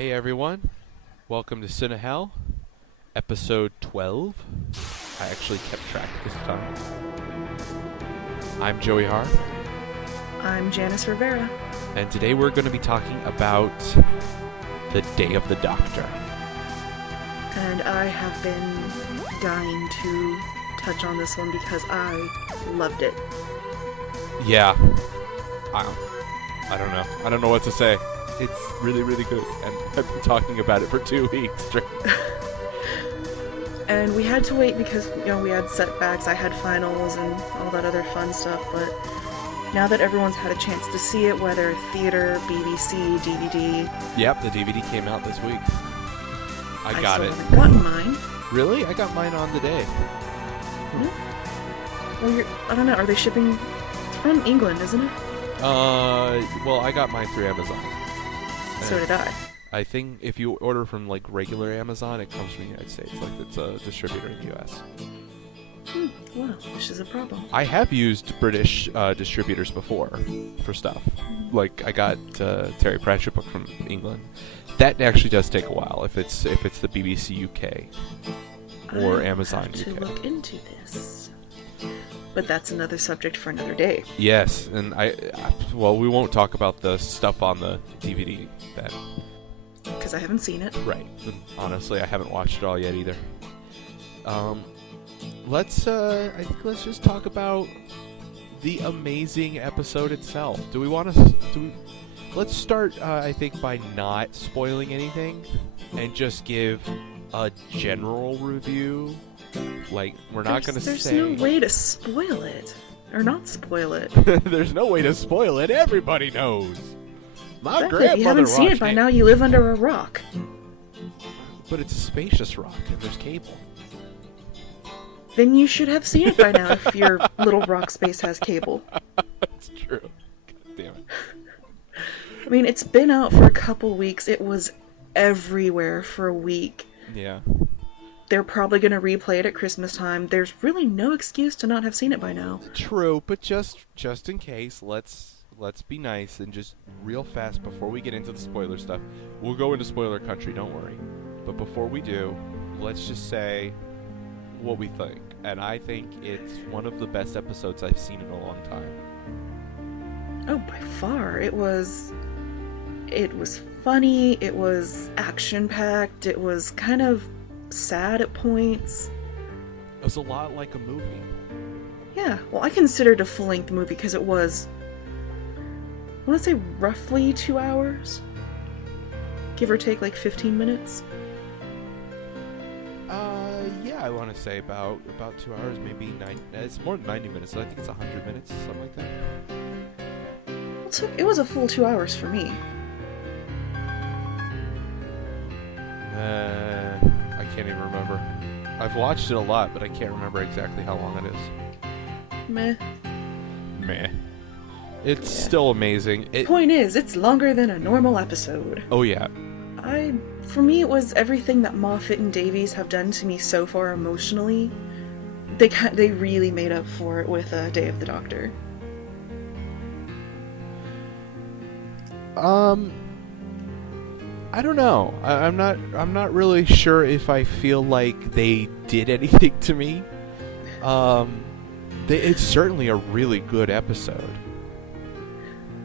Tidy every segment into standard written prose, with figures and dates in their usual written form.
Hey everyone, welcome to CineHell, episode 12. I actually kept track this time. I'm Joey Har, I'm Janice Rivera. and today we're going to be talking about the Day of the Doctor. And I have been dying to touch on this one because I loved it. Yeah, I don't know. I don't know what to say. It's really, really good, and I've been talking about it for 2 weeks straight. And we had to wait because, we had setbacks. I had finals and all that other fun stuff, but now that everyone's had a chance to see it, whether theater, BBC, DVD... Yep, the DVD came out this week. I got it. Haven't gotten mine. Really? I got mine on the day. Well, I don't know, are they shipping... It's from England, isn't it? Well, I got mine through Amazon. So did I. I think if you order from like regular Amazon, it comes from the United States. Like it's a distributor in the US. Well, this is a problem. I have used British distributors before for stuff. Like I got Terry Pratchett book from England. That actually does take a while if it's the BBC UK or Amazon I have to UK. look into this. But that's another subject for another day. Yes, and well, we won't talk about the stuff on the DVD then. Because I haven't seen it. Right. Honestly, I haven't watched it all yet either. Let's just talk about the amazing episode itself. Do we want to? Let's start. I think by not spoiling anything, and just give a general review. Like we're not going to say. There's no way to spoil it, or not spoil it. There's no way to spoil it. Everybody knows. My Exactly. grandmother If you haven't seen it watched by now, you live under a rock. But it's a spacious rock, and there's cable. Then you should have seen it by now if your little rock space has cable. That's true. God damn it. I mean, it's been out for a couple weeks. It was everywhere for a week. Yeah. They're probably going to replay it at Christmas time. There's really no excuse to not have seen it by now. True, but just in case, let's be nice and just real fast before we get into the spoiler stuff. We'll go into spoiler country, don't worry. But before we do, let's just say what we think. And I think it's one of the best episodes I've seen in a long time. Oh, by far. It was funny, it was action-packed, it was kind of sad at points. It was a lot like a movie. Yeah, well, I considered it a full-length movie because it was, I want to say roughly 2 hours? Give or take like 15 minutes? Yeah, I want to say about 2 hours, maybe 9. It's more than 90 minutes. So I think it's 100 minutes, something like that. It was a full 2 hours for me. I can't even remember. I've watched it a lot, but I can't remember exactly how long it is. Meh. It's still amazing. Point is, it's longer than a normal episode. Oh yeah. For me, it was everything that Moffat and Davies have done to me so far emotionally. They really made up for it with Day of the Doctor. I don't know. I'm not really sure if I feel like they did anything to me. It's certainly a really good episode.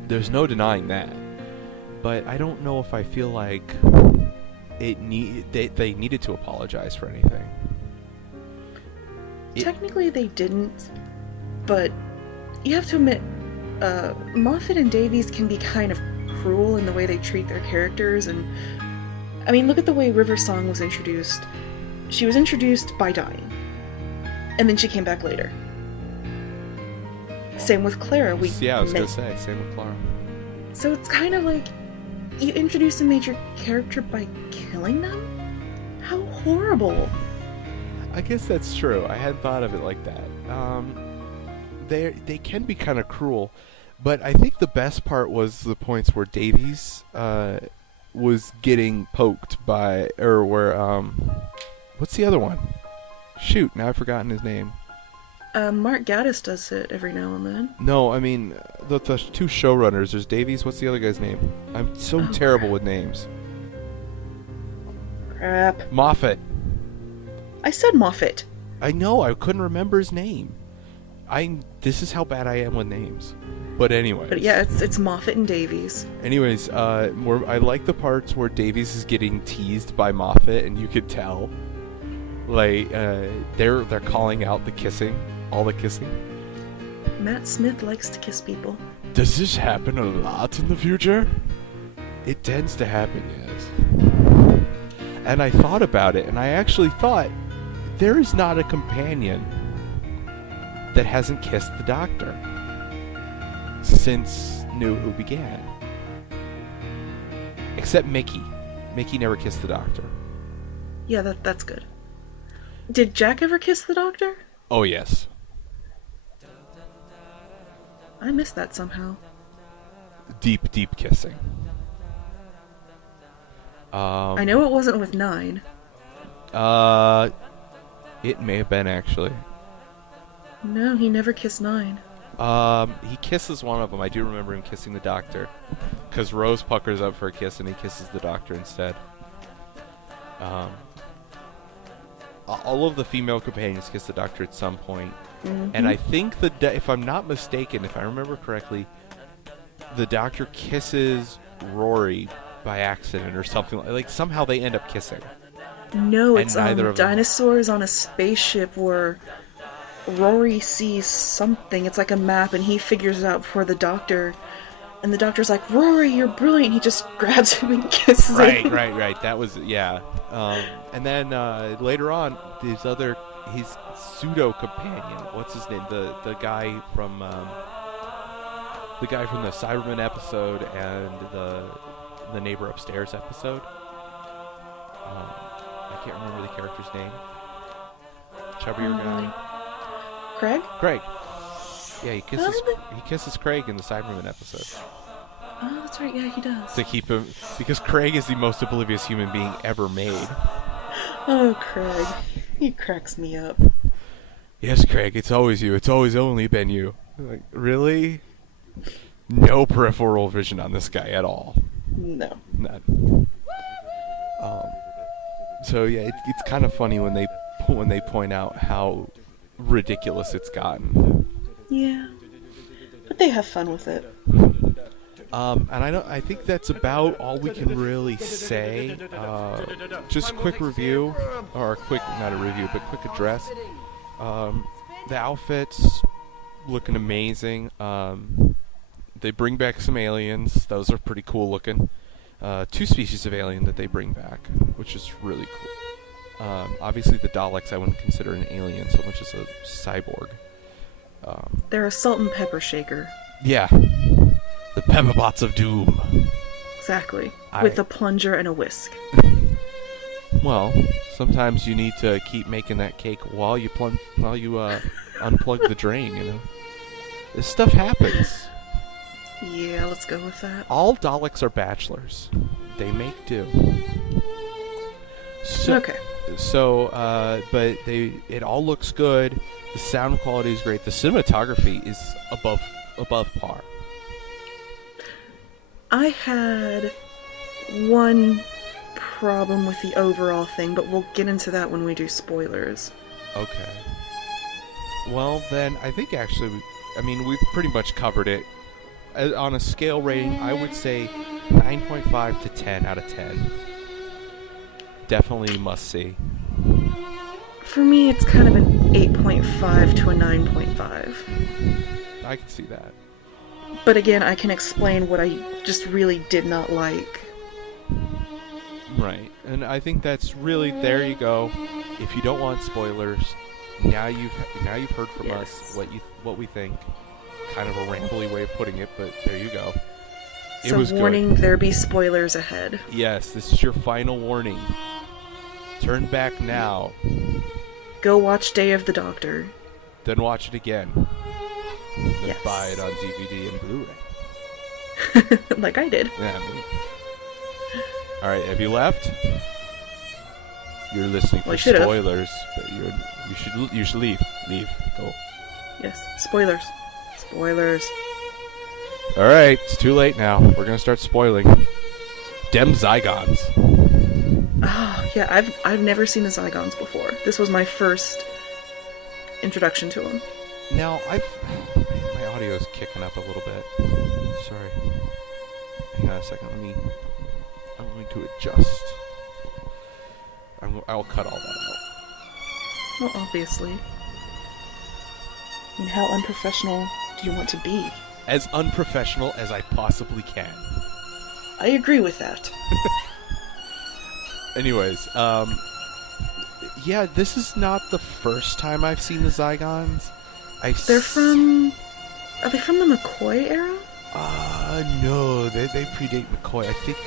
There's no denying that. But I don't know if I feel like they needed to apologize for anything. Technically they didn't, but you have to admit, Moffat and Davies can be kind of cruel in the way they treat their characters, and I mean, look at the way River Song was introduced. She was introduced by dying, and then she came back later. Same with Clara. I was gonna say, same with Clara. So it's kind of like, you introduce a major character by killing them? How horrible. I guess that's true. I hadn't thought of it like that. They can be kind of cruel, but I think the best part was the points where Davies was getting poked by, or where what's the other one? Shoot, now I've forgotten his name. Mark Gatiss does it every now and then. No, I mean, the two showrunners. There's Davies. What's the other guy's name? I'm so terrible with names. Crap. Moffat. I said Moffat. I know, I couldn't remember his name. This is how bad I am with names. But anyways. But yeah, it's Moffat and Davies. Anyways, I like the parts where Davies is getting teased by Moffat, and you could tell, like, they're calling out the kissing, all the kissing. Matt Smith likes to kiss people. Does this happen a lot in the future? It tends to happen, yes. And I thought about it, and I actually thought, there is not a companion that hasn't kissed the Doctor since New Who began. Except Mickey. Mickey never kissed the Doctor. Yeah, that's good. Did Jack ever kiss the Doctor? Oh, yes. I missed that somehow. Deep, deep kissing. I know it wasn't with 9. It may have been, actually. No, he never kissed 9. He kisses one of them. I do remember him kissing the Doctor. Because Rose puckers up for a kiss and he kisses the Doctor instead. All of the female companions kiss the Doctor at some point. Mm-hmm. And I think, if I'm not mistaken, if I remember correctly, the Doctor kisses Rory by accident or something. Like somehow they end up kissing. No, And it's neither of them- dinosaurs on a spaceship where Rory sees something. It's like a map, and he figures it out before the Doctor. And the Doctor's like, "Rory, you're brilliant." He just grabs him and kisses him. Right. That was, yeah. And then later on, his pseudo companion. What's his name? The guy from the Cyberman episode and the neighbor upstairs episode. I can't remember the character's name. Chubbier guy. Craig? Craig. Yeah, he kisses Craig in the Cyberman episode. Oh, that's right. Yeah, he does. To keep him, because Craig is the most oblivious human being ever made. Oh, Craig. He cracks me up. Yes, Craig, it's always you. It's always only been you. Like, really? No peripheral vision on this guy at all. No. None. So yeah, it's kind of funny when they point out how ridiculous it's gotten. Yeah. But they have fun with it. And I think that's about all we can really say. Just a quick review, or not a review, but quick address. The outfits looking amazing. They bring back some aliens. Those are pretty cool looking. 2 species of alien that they bring back, which is really cool. Obviously the Daleks I wouldn't consider an alien so much as a cyborg. They're a salt and pepper shaker. Yeah. The Pepperpots of Doom. Exactly. With a plunger and a whisk. Well, sometimes you need to keep making that cake while you unplug the drain, you know? This stuff happens. Yeah, let's go with that. All Daleks are bachelors. They make do. Okay. So, but it all looks good. The sound quality is great. The cinematography is above par. I had one problem with the overall thing, but we'll get into that when we do spoilers. Okay. Well, then, I think actually, we've pretty much covered it. On a scale rating, I would say 9.5 to 10 out of 10. Definitely must see. For me, it's kind of an 8.5 to a 9.5. I can see that. But again, I can explain what I just really did not like. Right, and I think that's really, there you go. If you don't want spoilers, now you've heard from us what we think. Kind of a rambly way of putting it, but there you go. It So was warning, good. there be spoilers ahead. Yes, this is your final warning. Turn back now. Go watch Day of the Doctor. Then watch it again. Then Yes. buy it on DVD and Blu-ray. Like I did. Yeah, Alright, have you left? You're listening for should've. spoilers, but you should leave. Leave. Go. Yes, spoilers. Spoilers. Alright, it's too late now. We're gonna start spoiling. Dem Zygons. Oh, Yeah, I've never seen the Zygons before. This was my first introduction to them. Now, my audio's kicking up a little bit. Sorry. Hang on a second. I'm going to adjust. I'll cut all that out. Well, obviously. I mean, how unprofessional do you want to be? As unprofessional as I possibly can. I agree with that. Anyways, yeah, this is not the first time I've seen the Zygons. Are they from the McCoy era? No, they predate McCoy. I think,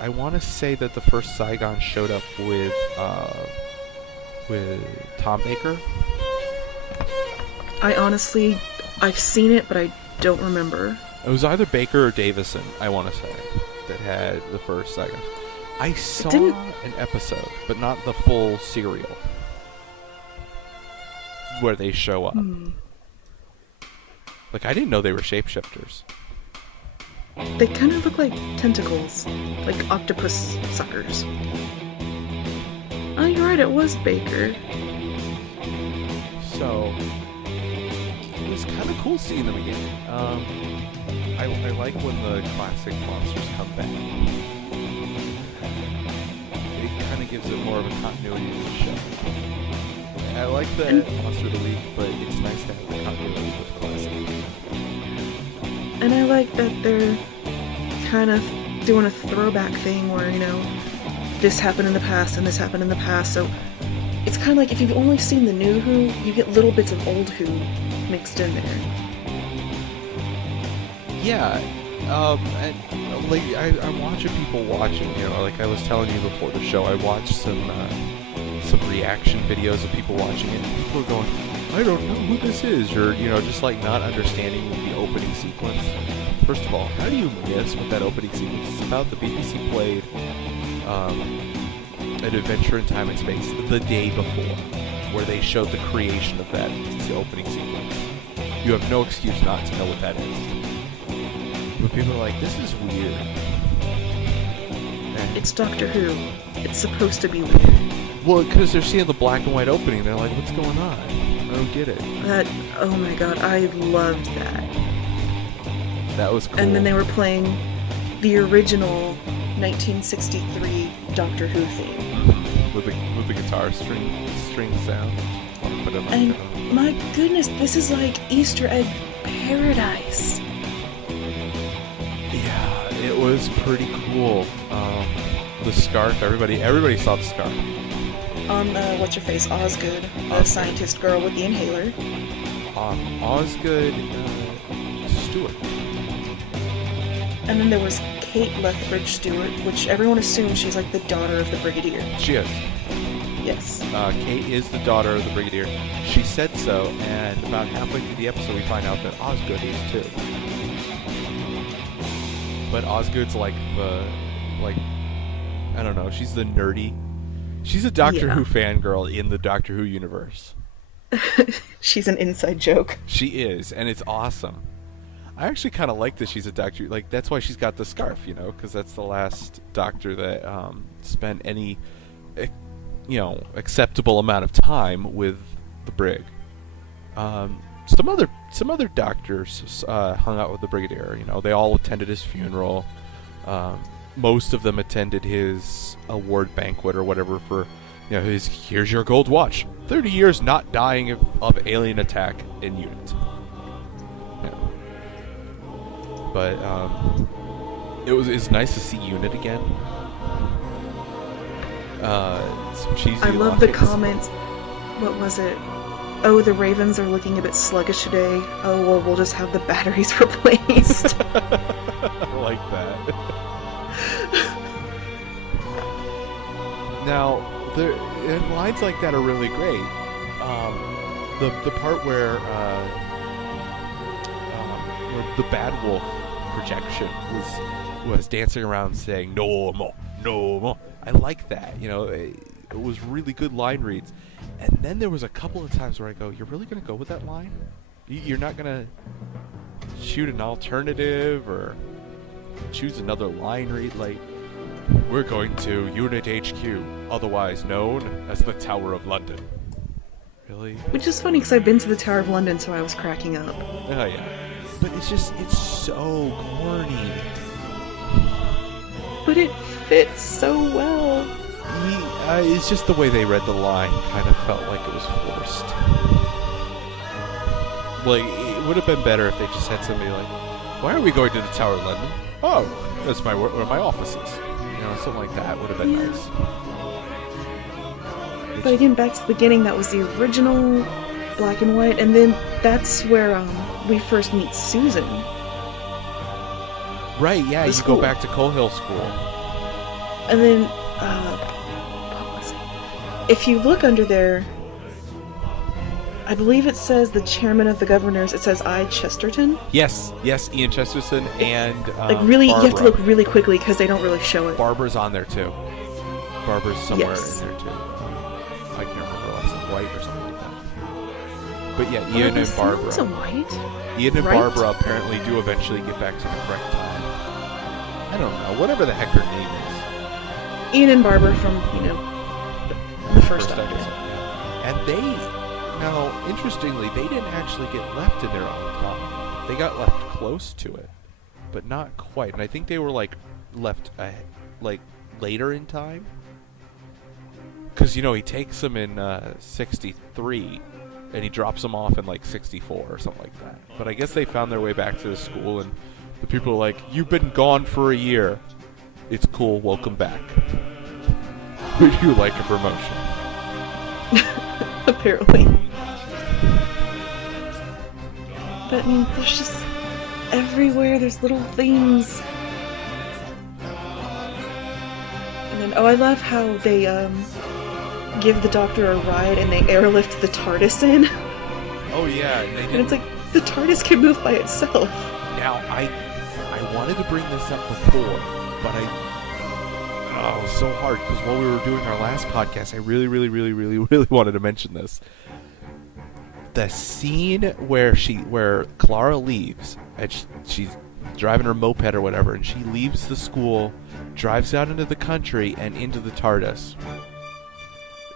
I want to say that the first Zygon showed up with Tom Baker. I've seen it, but I don't remember. It was either Baker or Davison, I want to say, that had the first Zygon. I saw an episode, but not the full serial, where they show up. Like, I didn't know they were shapeshifters. They kind of look like tentacles, like octopus suckers. Oh, you're right, it was Baker. So, it was kind of cool seeing them again. I like when the classic monsters come back. It kind of gives it more of a continuity to the show. I like the Monster of the Week, but it's nice to have the continuity with classic. And I like that they're kind of doing a throwback thing where, this happened in the past and this happened in the past, so it's kind of like if you've only seen the new Who, you get little bits of old Who mixed in there. Yeah, and like I'm watching people watching, like I was telling you before the show, I watched some reaction videos of people watching it, and people are going, I don't know who this is, or, just like not understanding the opening sequence. First of all, how do you miss what that opening sequence is about? The BBC played An Adventure in Time and Space the day before, where they showed the creation of that opening sequence. You have no excuse not to know what that is. But people are like, this is weird. And it's Doctor Who. It's supposed to be weird. Well, because they're seeing the black and white opening, they're like, what's going on? I don't get it. Oh my god, I loved that. That was cool. And then they were playing the original 1963 Doctor Who theme. With the guitar string sound. And my goodness, this is like Easter egg paradise. Yeah, it was pretty cool. The scarf, everybody saw the scarf. On what's-her-face, Osgood, the scientist girl with the inhaler. Osgood Stewart. And then there was Kate Lethbridge Stewart, which everyone assumes she's like the daughter of the Brigadier. She is. Yes. Kate is the daughter of the Brigadier. She said so, and about halfway through the episode we find out that Osgood is too. But Osgood's I don't know, she's the nerdy. She's a Doctor Who fangirl in the Doctor Who universe. She's an inside joke. She is, and it's awesome. I actually kind of like that she's a Doctor. Like, that's why she's got the scarf, because that's the last Doctor that spent any, acceptable amount of time with the Brig. Some other Doctors hung out with the Brigadier. They all attended his funeral. Most of them attended his award banquet or whatever for, his here's your gold watch. 30 years not dying of alien attack in unit. But it's nice to see Unit again. Some cheesy. I love the comments. What was it? Oh, the Ravens are looking a bit sluggish today. Oh, well, we'll just have the batteries replaced. I like that. Now, and lines like that are really great. The part where the Bad Wolf projection was dancing around saying no more, no more. I like that. It was really good line reads. And then there was a couple of times where I go, you're really going to go with that line? You're not going to shoot an alternative or choose another line read? Like, We're going to Unit HQ, otherwise known as the Tower of London. Really? Which is funny because I've been to the Tower of London, so I was cracking up. Oh, yeah. But it's so corny. But it fits so well. It's just the way they read the line kind of felt like it was forced. Like, it would have been better if they just had somebody like, why are we going to the Tower of London? Oh, that's where my office is. You know, something like that would have been nice. But again, back to the beginning, that was the original black and white, and then that's where we first meet Susan. Right, yeah, you go back to Coal Hill School. And then, what was it? If you look under there, I believe it says the chairman of the governors, it says I. Chesterton. Yes, Ian Chesterton and really, Barbara. you have to look really quickly because they don't really show it. Barbara's on there too. Barbara's somewhere Yes. in there too. I can't remember last name, White or something like that. But yeah, Ian and Barbara. White. Ian and right? Barbara apparently do eventually get back to the correct time. I don't know, whatever the heck her name is. Ian and Barbara from, the first episode. episode. Yeah. And now, interestingly, they didn't actually get left in their own time. They got left close to it, but not quite. And I think they were left later in time. Because, he takes them in 63, and he drops them off in 64 or something like that. But I guess they found their way back to the school, and the people are like, you've been gone for a year. It's cool, welcome back. Would you like a promotion? Apparently. But, there's just everywhere, there's little things. And then, I love how they, give the Doctor a ride and they airlift the TARDIS in. Oh yeah, and it's like, the TARDIS can move by itself. Now, I wanted to bring this up before, but it was so hard, because while we were doing our last podcast, I really, really, really, really, really wanted to mention this. The scene where Clara leaves, and she's driving her moped or whatever, and she leaves the school, drives out into the country, and into the TARDIS.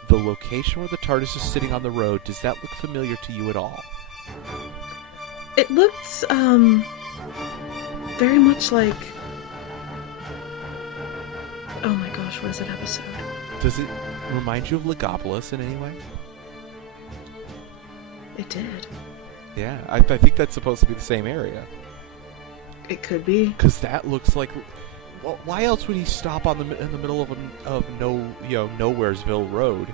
The location where the TARDIS is sitting on the road, does that look familiar to you at all? It looked, very much like... Oh my gosh, what is that episode? Does it remind you of Legopolis in any way? It did. Yeah, I think that's supposed to be the same area. It could be. Because that looks like... Well, why else would he stop in the middle of Nowheresville Road?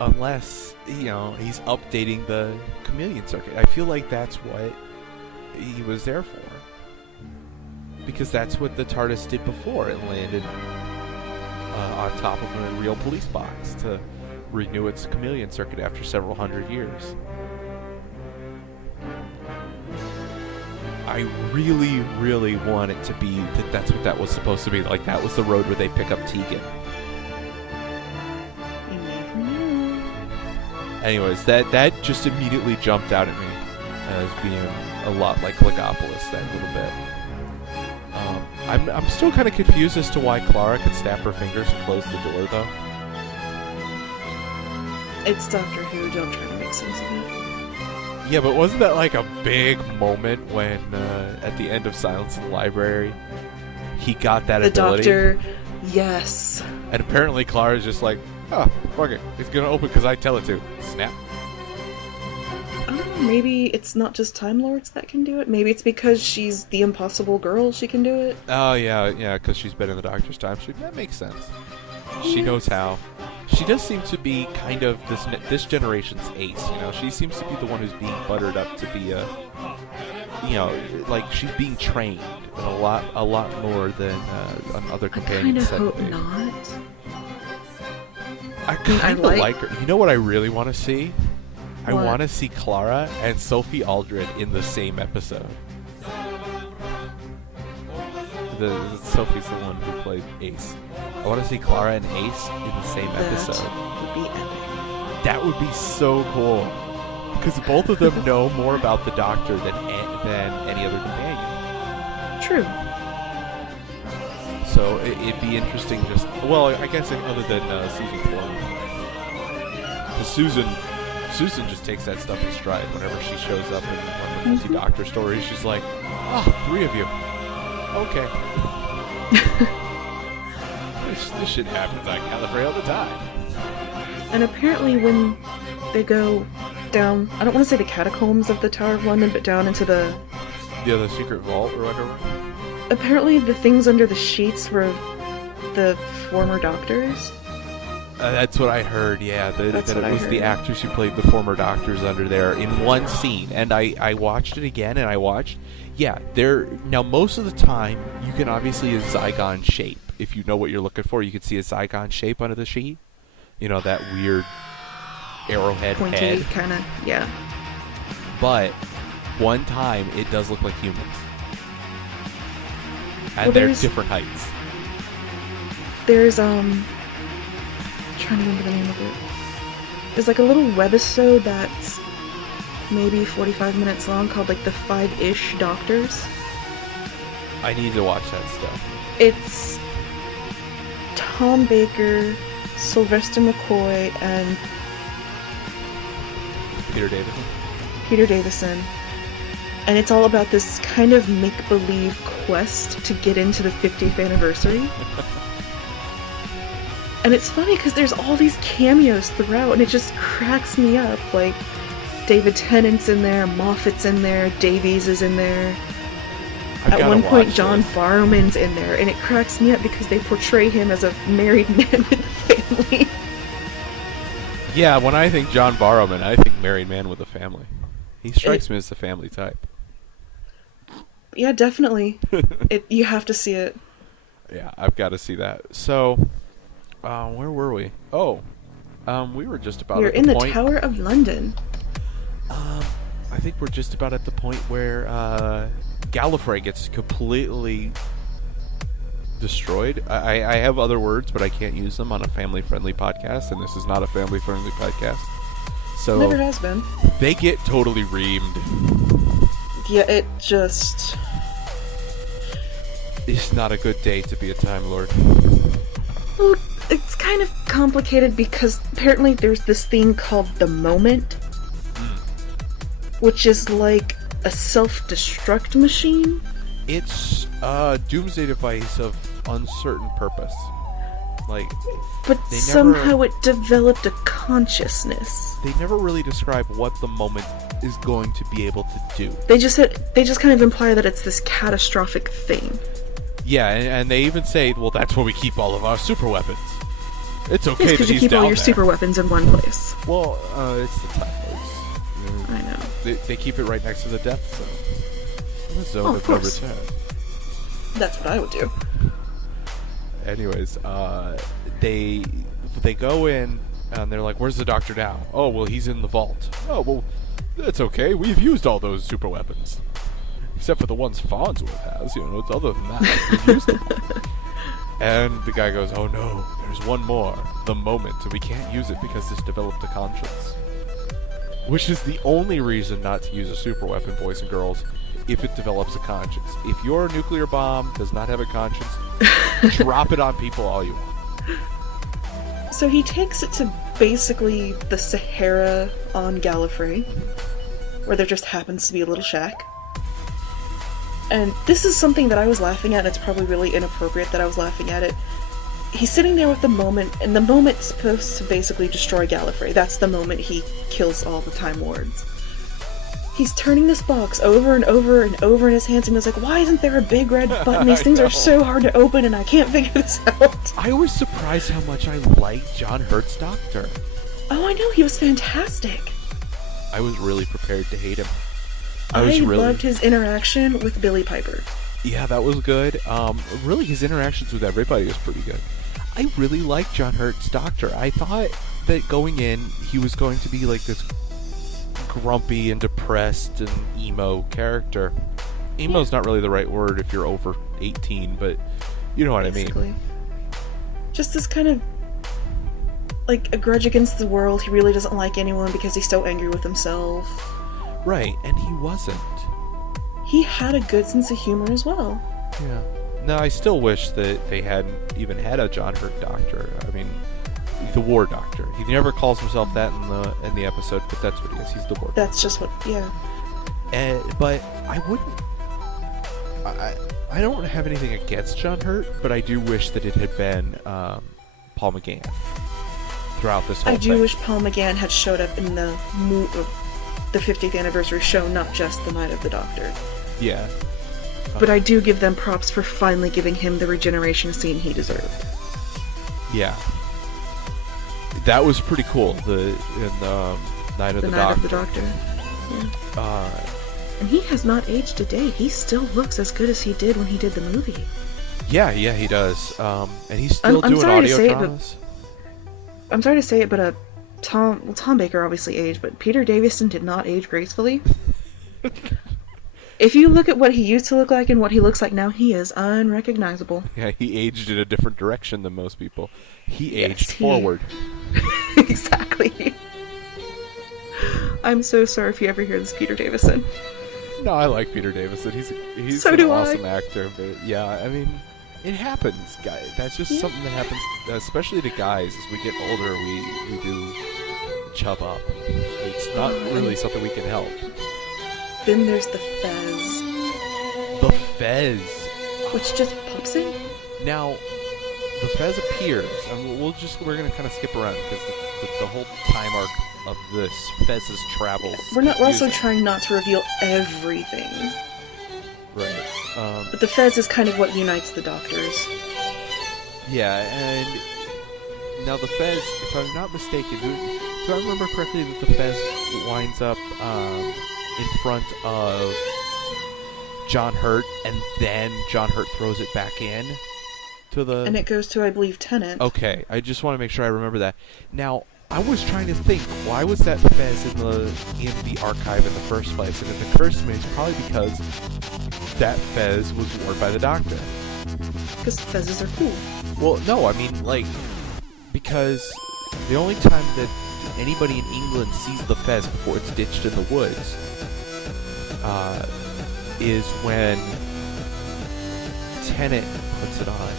Unless, he's updating the chameleon circuit. I feel like that's what he was there for. Because that's what the TARDIS did before. It landed on top of a real police box to renew its chameleon circuit after several hundred years. I really, really want it to be that's what that was supposed to be. Like, that was the road where they pick up Tegan. You never know. Anyways, that just immediately jumped out at me as being a lot like Legopolis, that little bit. I'm still kind of confused as to why Clara could snap her fingers and close the door, though. It's Doctor Who, don't try to make sense of it. Yeah, but wasn't that like a big moment when, at the end of Silence in the Library, he got that ability? The Doctor, yes. And apparently Clara's just like, oh, fuck it. It's gonna open because I tell it to. Snap. Maybe it's not just Time Lords that can do it. Maybe it's because she's the impossible girl she can do it. Oh, yeah, because she's been in the Doctor's time. That makes sense. She knows how. She does seem to be kind of this generation's ace, She seems to be the one who's being buttered up to be a, like she's being trained a lot more than other companions. I kind of hope not. I kind of like her. You know what I really want to see? I want to see Clara and Sophie Aldred in the same episode. Sophie's the one who played Ace. I want to see Clara and Ace in the same episode. That would be epic. That would be so cool. Because both of them know more about the Doctor than any other companion. True. So it'd be interesting just... Well, I guess other than season 4. Because Susan just takes that stuff in stride whenever she shows up in one of the multi-doctor stories. She's like, 3 of you. Okay. this shit happens on Gallifrey all the time. And apparently when they go down, I don't want to say the catacombs of the Tower of London, but down into the secret vault or whatever. Apparently the things under the sheets were the former doctors. That's what I heard, yeah. That it was the actors who played the former doctors under there in one scene. And I watched it again, and now most of the time, you can obviously a Zygon shape. If you know what you're looking for, you can see a Zygon shape under the sheet. You know, that weird arrowhead pointy head. Kind of, yeah. But one time, it does look like humans. And they're different heights. There's, I'm trying to remember the name of it. There's like a little webisode that's maybe 45 minutes long called like the 5-ish Doctors. I need to watch that stuff. It's Tom Baker, Sylvester McCoy, and Peter Davison. And it's all about this kind of make-believe quest to get into the 50th anniversary. And it's funny because there's all these cameos throughout, and it just cracks me up. Like, David Tennant's in there, Moffat's in there, Davies is in there. At one point, John Barrowman's in there, and it cracks me up because they portray him as a married man with a family. Yeah, when I think John Barrowman, I think married man with a family. He strikes me as the family type. Yeah, definitely. You have to see it. Yeah, I've got to see that. So, where were we? Oh, we were just about at the point... We're in the Tower of London. I think we're just about at the point where Gallifrey gets completely destroyed. I have other words, but I can't use them on a family-friendly podcast, and this is not a family-friendly podcast. So never has been. They get totally reamed. Yeah, it just... It's not a good day to be a Time Lord. Well, it's kind of complicated because apparently there's this thing called the Moment, which is like a self-destruct machine. It's a doomsday device of uncertain purpose. But somehow it developed a consciousness. They never really describe what the Moment is going to be able to do. They just kind of imply that it's this catastrophic thing. Yeah, and they even say, well, that's where we keep all of our super weapons. It's okay because you keep all your super weapons in one place. Well, it's the Time Lords. I know. They keep it right next to the Death Zone. The zone of no return. That's what I would do. Anyways, they go in and they're like, "Where's the Doctor now?" "Oh, well, he's in the vault." "Oh, well, that's okay. We've used all those super weapons, except for the ones Farnsworth has. You know, it's other than that, we've used them." And the guy goes, "Oh no, there's one more. The Moment. We can't use it because it's developed a conscience." Which is the only reason not to use a super weapon, boys and girls, if it develops a conscience. If your nuclear bomb does not have a conscience, drop it on people all you want. So he takes it to basically the Sahara on Gallifrey, where there just happens to be a little shack. And this is something that I was laughing at, and it's probably really inappropriate that I was laughing at it. He's sitting there with the Moment, and the Moment's supposed to basically destroy Gallifrey. That's the moment he kills all the Time Lords. He's turning this box over and over and over in his hands, and he's like, why isn't there a big red button? These things are so hard to open, and I can't figure this out. I was surprised how much I liked John Hurt's Doctor. Oh, I know, he was fantastic. I was really prepared to hate him. I loved his interaction with Billie Piper. Yeah, that was good. Really, his interactions with everybody was pretty good. I really liked John Hurt's Doctor. I thought that going in, he was going to be like this grumpy and depressed and emo character. Emo's not really the right word if you're over 18, but you know what basically. I mean. Just this kind of, like, a grudge against the world. He really doesn't like anyone because he's so angry with himself. Right, and he wasn't. He had a good sense of humor as well. Yeah. No, I still wish that they hadn't even had a John Hurt doctor. I mean, the War Doctor. He never calls himself that in the episode, but that's what he is. He's the War Doctor. That's just what, yeah. But I wouldn't. I don't have anything against John Hurt, but I do wish that it had been Paul McGann throughout this whole thing. I do wish Paul McGann had showed up in the 50th anniversary show, not just the Night of the Doctor. Yeah. But I do give them props for finally giving him the regeneration scene he deserved. Yeah. That was pretty cool. In Night of the Doctor. The Night of the Doctor. Yeah. And he has not aged a day. He still looks as good as he did when he did the movie. Yeah, he does. And he's still doing audio dramas. I'm sorry to say it, but Tom Baker obviously aged, but Peter Davison did not age gracefully. If you look at what he used to look like and what he looks like now, he is unrecognizable. Yeah, he aged in a different direction than most people. He aged forward. Exactly. I'm so sorry if you ever hear this, Peter Davison. No, I like Peter Davison. He's so an awesome actor. But yeah, I mean, it happens, guys. That's just something that happens, especially to guys. As we get older, we do chub up. It's not really something we can help. Then there's the Fez. The Fez. Which just pops in? Now, the Fez appears, and we're going to kind of skip around, because the whole time arc of this Fez's travels. We're also trying not to reveal everything. Right. But the Fez is kind of what unites the Doctors. Yeah, and now the Fez, if I'm not mistaken, do I remember correctly that the Fez winds up in front of John Hurt, and then John Hurt throws it back in to the... And it goes to, I believe, Tennant. Okay, I just want to make sure I remember that. Now, I was trying to think, why was that Fez in the archive in the first place? And it occurs to me it's probably because that Fez was worn by the Doctor. Because Fezes are cool. Well, no, I mean, like, because the only time that anybody in England sees the Fez before it's ditched in the woods is when Tennant puts it on.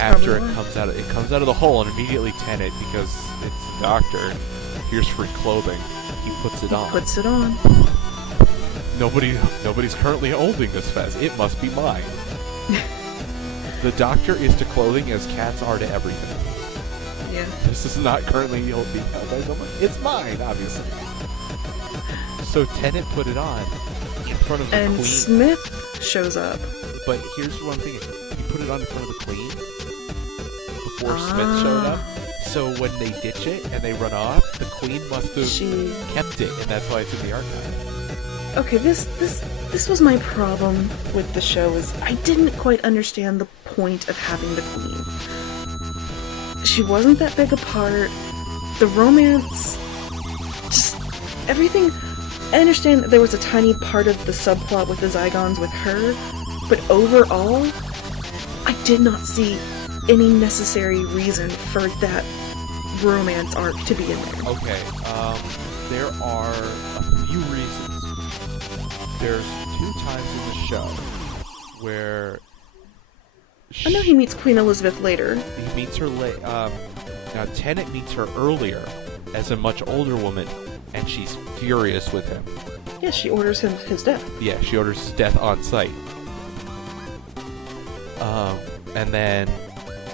After it comes out of the hole, and immediately Tennant, because it's the Doctor, here's free clothing, he puts it on. Puts it on. Nobody's currently holding this Fez. It must be mine. The Doctor is to clothing as cats are to everything. Yeah. This is not currently being held by someone. It's mine, obviously. So Tennant put it on in front of the Queen. And Smith shows up. But here's one thing: he put it on in front of the Queen before Smith showed up. So when they ditch it and they run off, the Queen must have kept it, and that's why it's in the archive. Okay, this was my problem with the show, is I didn't quite understand the point of having the Queen. She wasn't that big a part. The romance, just everything. I understand that there was a tiny part of the subplot with the Zygons with her, but overall, I did not see any necessary reason for that romance arc to be in there. Okay, there are a few reasons. There's 2 times in the show where I know he meets Queen Elizabeth later. He meets her now Tennant meets her earlier as a much older woman, and she's furious with him. Yeah, she orders him his death. Yeah, she orders his death on sight. And then,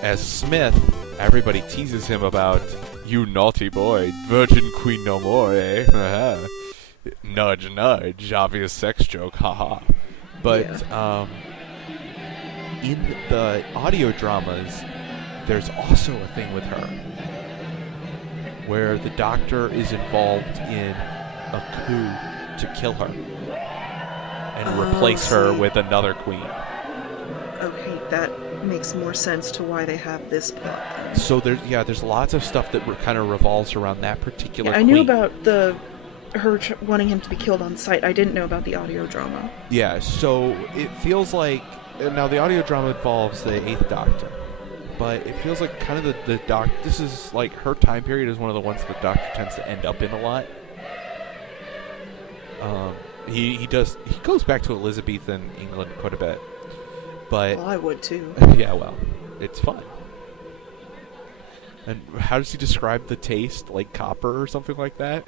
as Smith, everybody teases him about, "You naughty boy, virgin queen no more, eh?" Nudge, nudge, obvious sex joke, haha. But, in the audio dramas, there's also a thing with her, where the Doctor is involved in a coup to kill her and replace her with another queen. Okay, that makes more sense to why they have this plot then. So there's lots of stuff that kind of revolves around that particular I queen. knew about her wanting him to be killed on sight. I didn't know about the audio drama. Yeah, so it feels like, now the audio drama involves the 8th Doctor, but it feels like kind of the Doctor, this is like her time period is one of the ones the Doctor tends to end up in a lot. He does. He goes back to Elizabethan England quite a bit, but Well, I would too. yeah, well, it's fun. And how does he describe the taste? Like copper or something like that?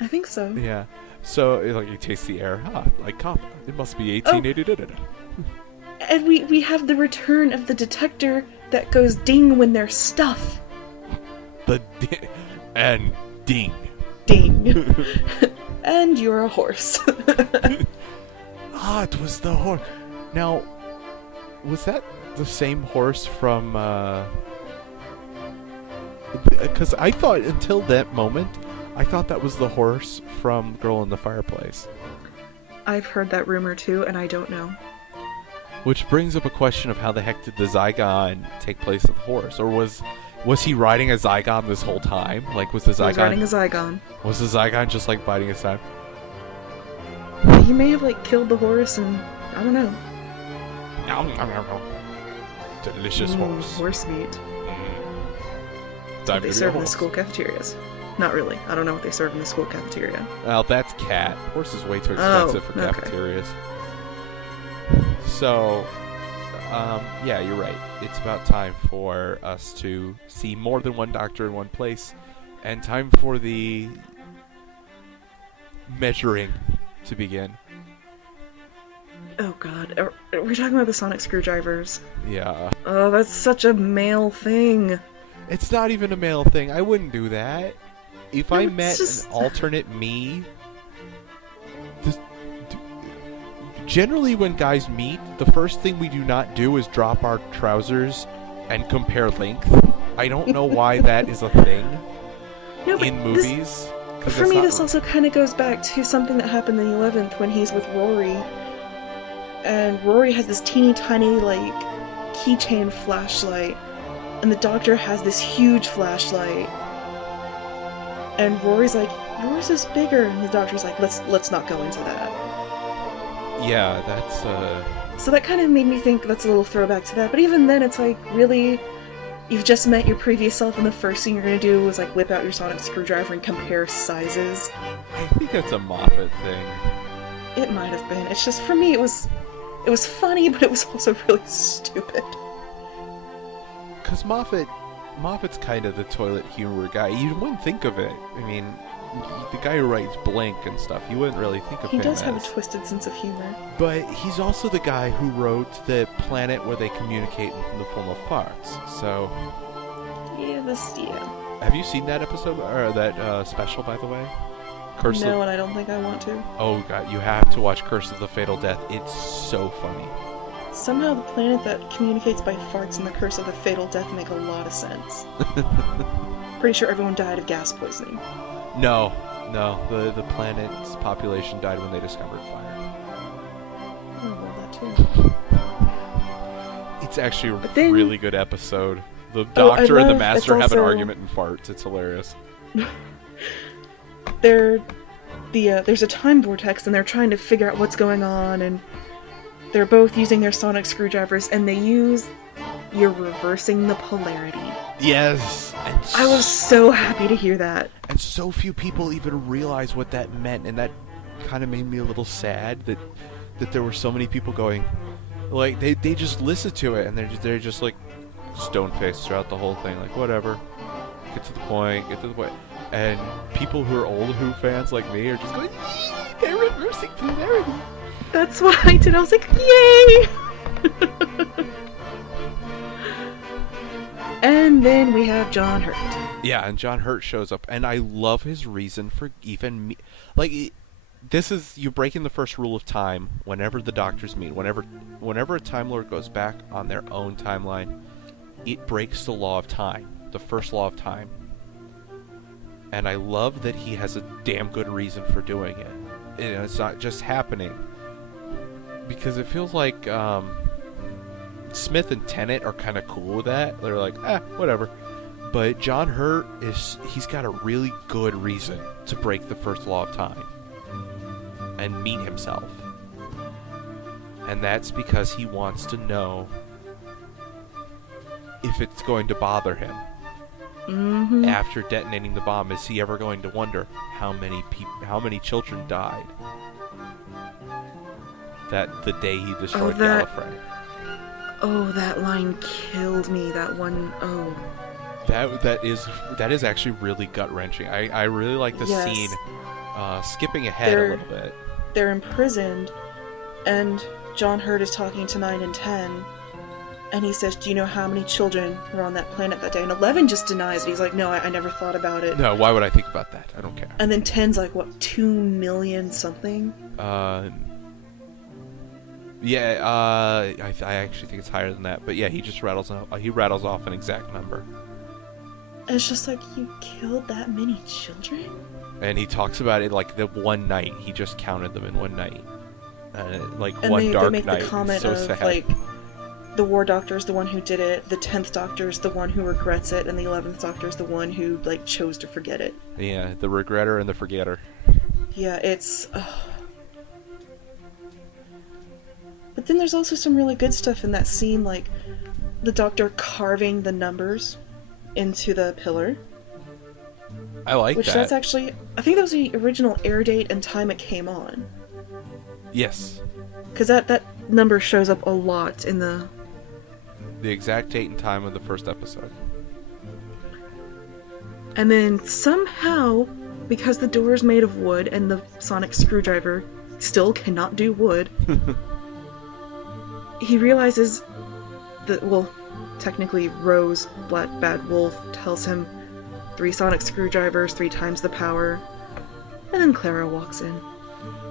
I think so. Yeah. So, like, you taste the air. Like copper. It must be 1880. And we have the return of the detector that goes ding when there's stuff. And ding. Ding. And you're a horse. It was the horse. Now, was that the same horse from, because I thought, until that moment, I thought that was the horse from Girl in the Fireplace. I've heard that rumor too, and I don't know. Which brings up a question of how the heck did the Zygon take place with the horse? Or was he riding a Zygon this whole time? Like, was the Zygon... He was riding a Zygon. Was the Zygon just, like, biding his time? He may have, like, killed the horse and... I don't know. Delicious horse. Horse meat. Time What they to be a serve in the horse. school cafeterias. Not really. I don't know what they serve in the school cafeteria. Well, that's cat. Horse is way too expensive for okay. cafeterias. So, yeah, you're right. It's about time for us to see more than one doctor in one place, and time for the measuring to begin. Oh god. Are we talking about the sonic screwdrivers? Yeah. Oh, that's such a male thing. It's not even a male thing. I wouldn't do that. If No, I it's met just... an alternate me... Generally, when guys meet, the first thing we do not do is drop our trousers and compare length. I don't know why that is a thing No, but in movies. For me, this also kind of goes back to something that happened in the 11th when he's with Rory. And Rory has this teeny tiny, like, keychain flashlight. And the doctor has this huge flashlight. And Rory's like, yours is bigger. And the doctor's like, let's not go into that. Yeah, that's, So that kind of made me think that's a little throwback to that. But even then, it's like, really, you've just met your previous self, and the first thing you're going to do is, like, whip out your sonic screwdriver and compare sizes. I think that's a Moffat thing. It might have been. It's just, for me, it was funny, but it was also really stupid. Because Moffat's kind of the toilet humor guy. You wouldn't think of it. I mean, the guy who writes Blink and stuff, you wouldn't really think of him He does have a as. twisted sense of humor. But he's also the guy who wrote the planet where they communicate in the form of farts. So, Yeah. have you seen that episode or that special, by the way? Curse No, of... and I don't think I want to. Oh god, you have to watch Curse of the Fatal Death. It's so funny. Somehow the planet that communicates by farts and the curse of the fatal death make a lot of sense. Pretty sure everyone died of gas poisoning. No, the planet's population died when they discovered fire. Oh, well, that too. It's actually a then- really good episode. The Oh, I doctor and the love- master it's have an also- argument in farts. It's hilarious. There's a time vortex, and they're trying to figure out what's going on, and they're both using their sonic screwdrivers, and they use you're reversing the polarity. Yes. And I was so happy to hear that. And so few people even realize what that meant, and that kind of made me a little sad that there were so many people going, like, they just listen to it, and they're just like stone-faced throughout the whole thing, like, whatever, get to the point. And people who are old Who fans like me are just going, they're reversing polarity. That's what I did. I was like, yay! And then we have John Hurt. Yeah, and John Hurt shows up, and I love his reason for even me. Like, this is you breaking the first rule of time. Whenever the doctors meet, whenever a Time Lord goes back on their own timeline, it breaks the law of time, the first law of time. And I love that he has a damn good reason for doing it. And it's not just happening. Because it feels like Smith and Tennant are kind of cool with that. They're like, whatever. But John Hurt, he's got a really good reason to break the first law of time. And meet himself. And that's because he wants to know if it's going to bother him. Mm-hmm. After detonating the bomb, is he ever going to wonder how many children died that the day he destroyed that- Gallifrey. Oh, that line killed me. That one, oh. That is actually really gut-wrenching. I really like the Yes. scene, skipping ahead a little bit. They're imprisoned, and John Hurt is talking to 9 and 10, and he says, do you know how many children were on that planet that day? And 11 just denies it. He's like, no, I never thought about it. No, why would I think about that? I don't care. And then 10's like, what, 2 million something? Yeah, I actually think it's higher than that. But yeah, he just rattles off an exact number. And it's just like, you killed that many children? And he talks about it like the one night. He just counted them in one night. Like and one dark they make night. the comment so of, sad. like, the War Doctor's the one who did it, the 10th Doctor's the one who regrets it, and the 11th Doctor's the one who, like, chose to forget it. Yeah, the regretter and the forgetter. Yeah, it's... But then there's also some really good stuff in that scene, like the Doctor carving the numbers into the pillar. I like which that. That's actually... I think that was the original air date and time it came on. Yes. Because that number shows up a lot in the exact date and time of the first episode. And then somehow, because the door is made of wood and the sonic screwdriver still cannot do wood, he realizes that, well, technically Rose, Bad Wolf, tells him 3 sonic screwdrivers, 3 times the power, and then Clara walks in.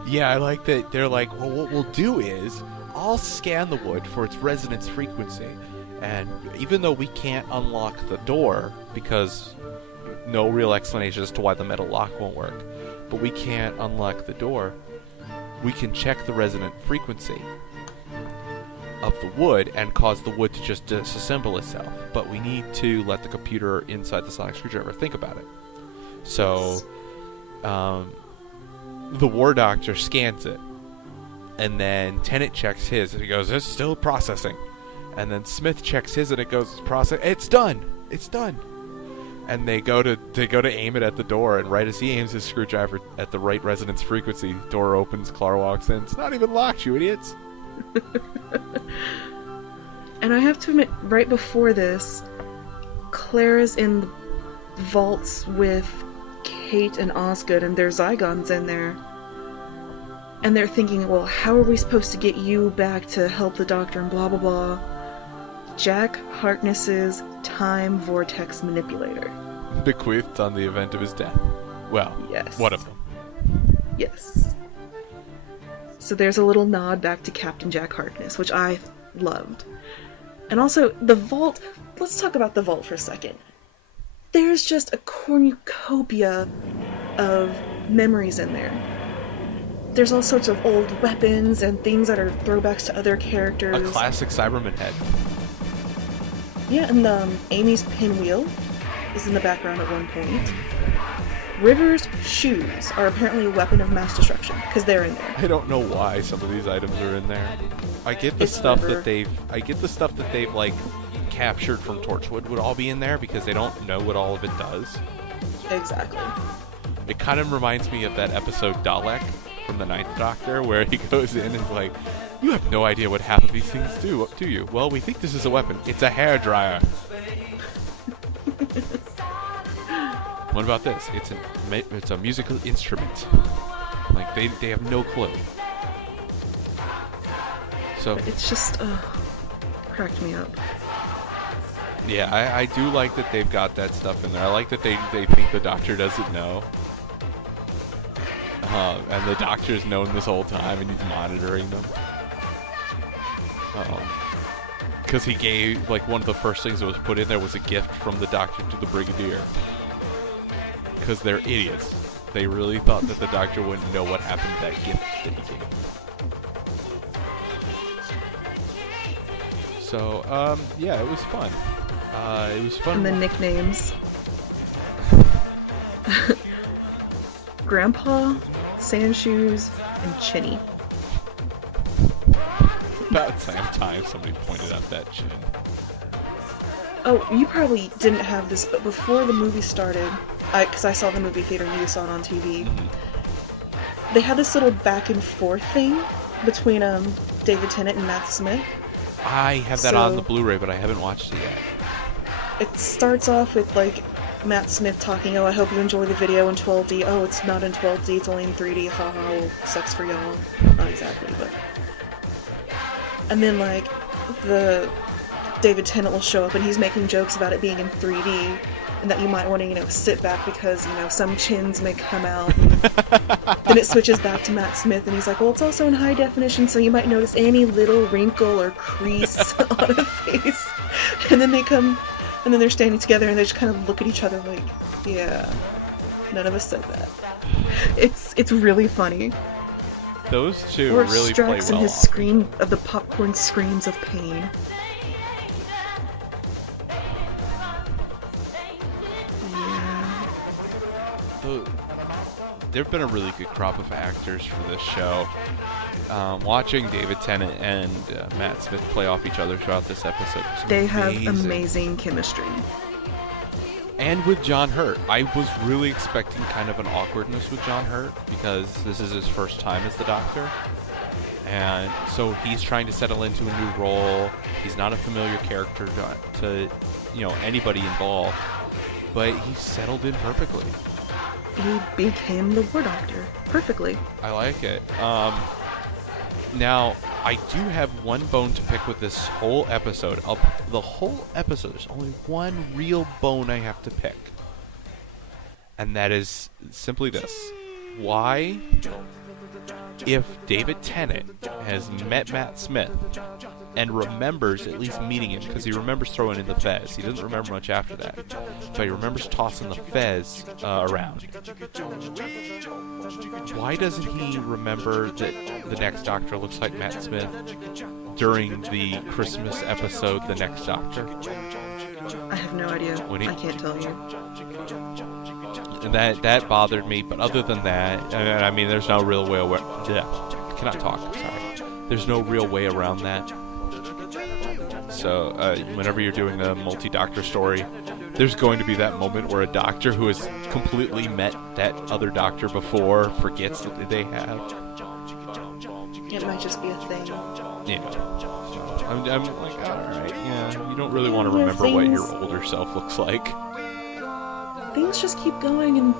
Yeah, I like that they're like, well, what we'll do is, I'll scan the wood for its resonance frequency, and even though we can't unlock the door, because no real explanation as to why the metal lock won't work, but we can't unlock the door, we can check the resonant frequency of the wood and cause the wood to just disassemble itself. But we need to let the computer inside the sonic screwdriver think about it. So, the War Doctor scans it, and then Tennant checks his, and he goes, "It's still processing." And then Smith checks his, and it goes, "It's done. It's done." And they go to aim it at the door, and right as he aims his screwdriver at the right resonance frequency, door opens, Clara walks in. It's not even locked, you idiots. And I have to admit, right before this, Clara's in the vaults with Kate and Osgood, and there's Zygons in there. And they're thinking, well, how are we supposed to get you back to help the Doctor and blah blah blah. Jack Harkness's time vortex manipulator. Bequeathed on the event of his death. Well, yes. One of them. Yes. So there's a little nod back to Captain Jack Harkness, which I loved. And also, the vault, let's talk about the vault for a second. There's just a cornucopia of memories in there. There's all sorts of old weapons and things that are throwbacks to other characters. A classic Cyberman head. Yeah, and Amy's pinwheel is in the background at one point. River's shoes are apparently a weapon of mass destruction, because they're in there. I don't know why some of these items are in there. I get the stuff that they've like captured from Torchwood would all be in there because they don't know what all of it does. Exactly. It kind of reminds me of that episode Dalek from the Ninth Doctor, where he goes in and is like, "You have no idea what half of these things do you? Well, we think this is a weapon. It's a hairdryer." What about this? It's a musical instrument. Like they have no clue. So It's just, cracked me up. yeah, I do like that they've got that stuff in there. I like that they think the Doctor doesn't know. And the Doctor's known this whole time and he's monitoring them. Because he gave, like, one of the first things that was put in there was a gift from the Doctor to the Brigadier. Because they're idiots. They really thought that the Doctor wouldn't know what happened to that gift that he gave. So, yeah, it was fun. It was fun. And the nicknames. Grandpa, Sandshoes, and Chinny. About time somebody pointed out that chin. Oh, you probably didn't have this, but before the movie started, because I saw the movie theater and you saw it on TV, they had this little back and forth thing between David Tennant and Matt Smith. I have that on the So Blu-ray, but I haven't watched it yet. it starts off with like Matt Smith talking, "Oh, I hope you enjoy the video in 12D. Oh, it's not in 12D, it's only in 3D. Haha, well, sucks for y'all." Not exactly, but. And then like the David Tennant will show up and he's making jokes about it being in 3D and that you might want to, sit back because, some chins may come out. And then it switches back to Matt Smith and he's like, "Well, it's also in high definition, so you might notice any little wrinkle or crease on a face." And then and then they're standing together and they just kind of look at each other like, "Yeah, none of us said that." It's really funny. Those two Or really play Strax well and his off. scream of the popcorn screams of pain. Yeah. There've been a really good crop of actors for this show. Watching David Tennant and Matt Smith play off each other throughout this episode was They have amazing. amazing chemistry. And with John Hurt, I was really expecting kind of an awkwardness with John Hurt because this is his first time as the Doctor. And so he's trying to settle into a new role. He's not a familiar character to anybody involved. But he settled in perfectly. He became the War Doctor perfectly. I like it. Now, I do have one bone to pick with this whole episode. Of the whole episode, there's only one real bone I have to pick. And that is simply this. Why, if David Tennant has met Matt Smith and remembers at least meeting him, because he remembers throwing in the fez. He doesn't remember much after that. But he remembers tossing the fez around. Why doesn't he remember that the next Doctor looks like Matt Smith during the Christmas episode, The Next Doctor? I have no idea. I can't tell you. And that bothered me, but other than that, I mean, there's no real way I cannot talk, sorry. There's no real way around that. So, whenever you're doing a multi-Doctor story, there's going to be that moment where a Doctor who has completely met that other Doctor before forgets that they have. It might just be a thing. Yeah. I'm like, alright, yeah, you don't really want to remember what your older self looks like. Things just keep going, and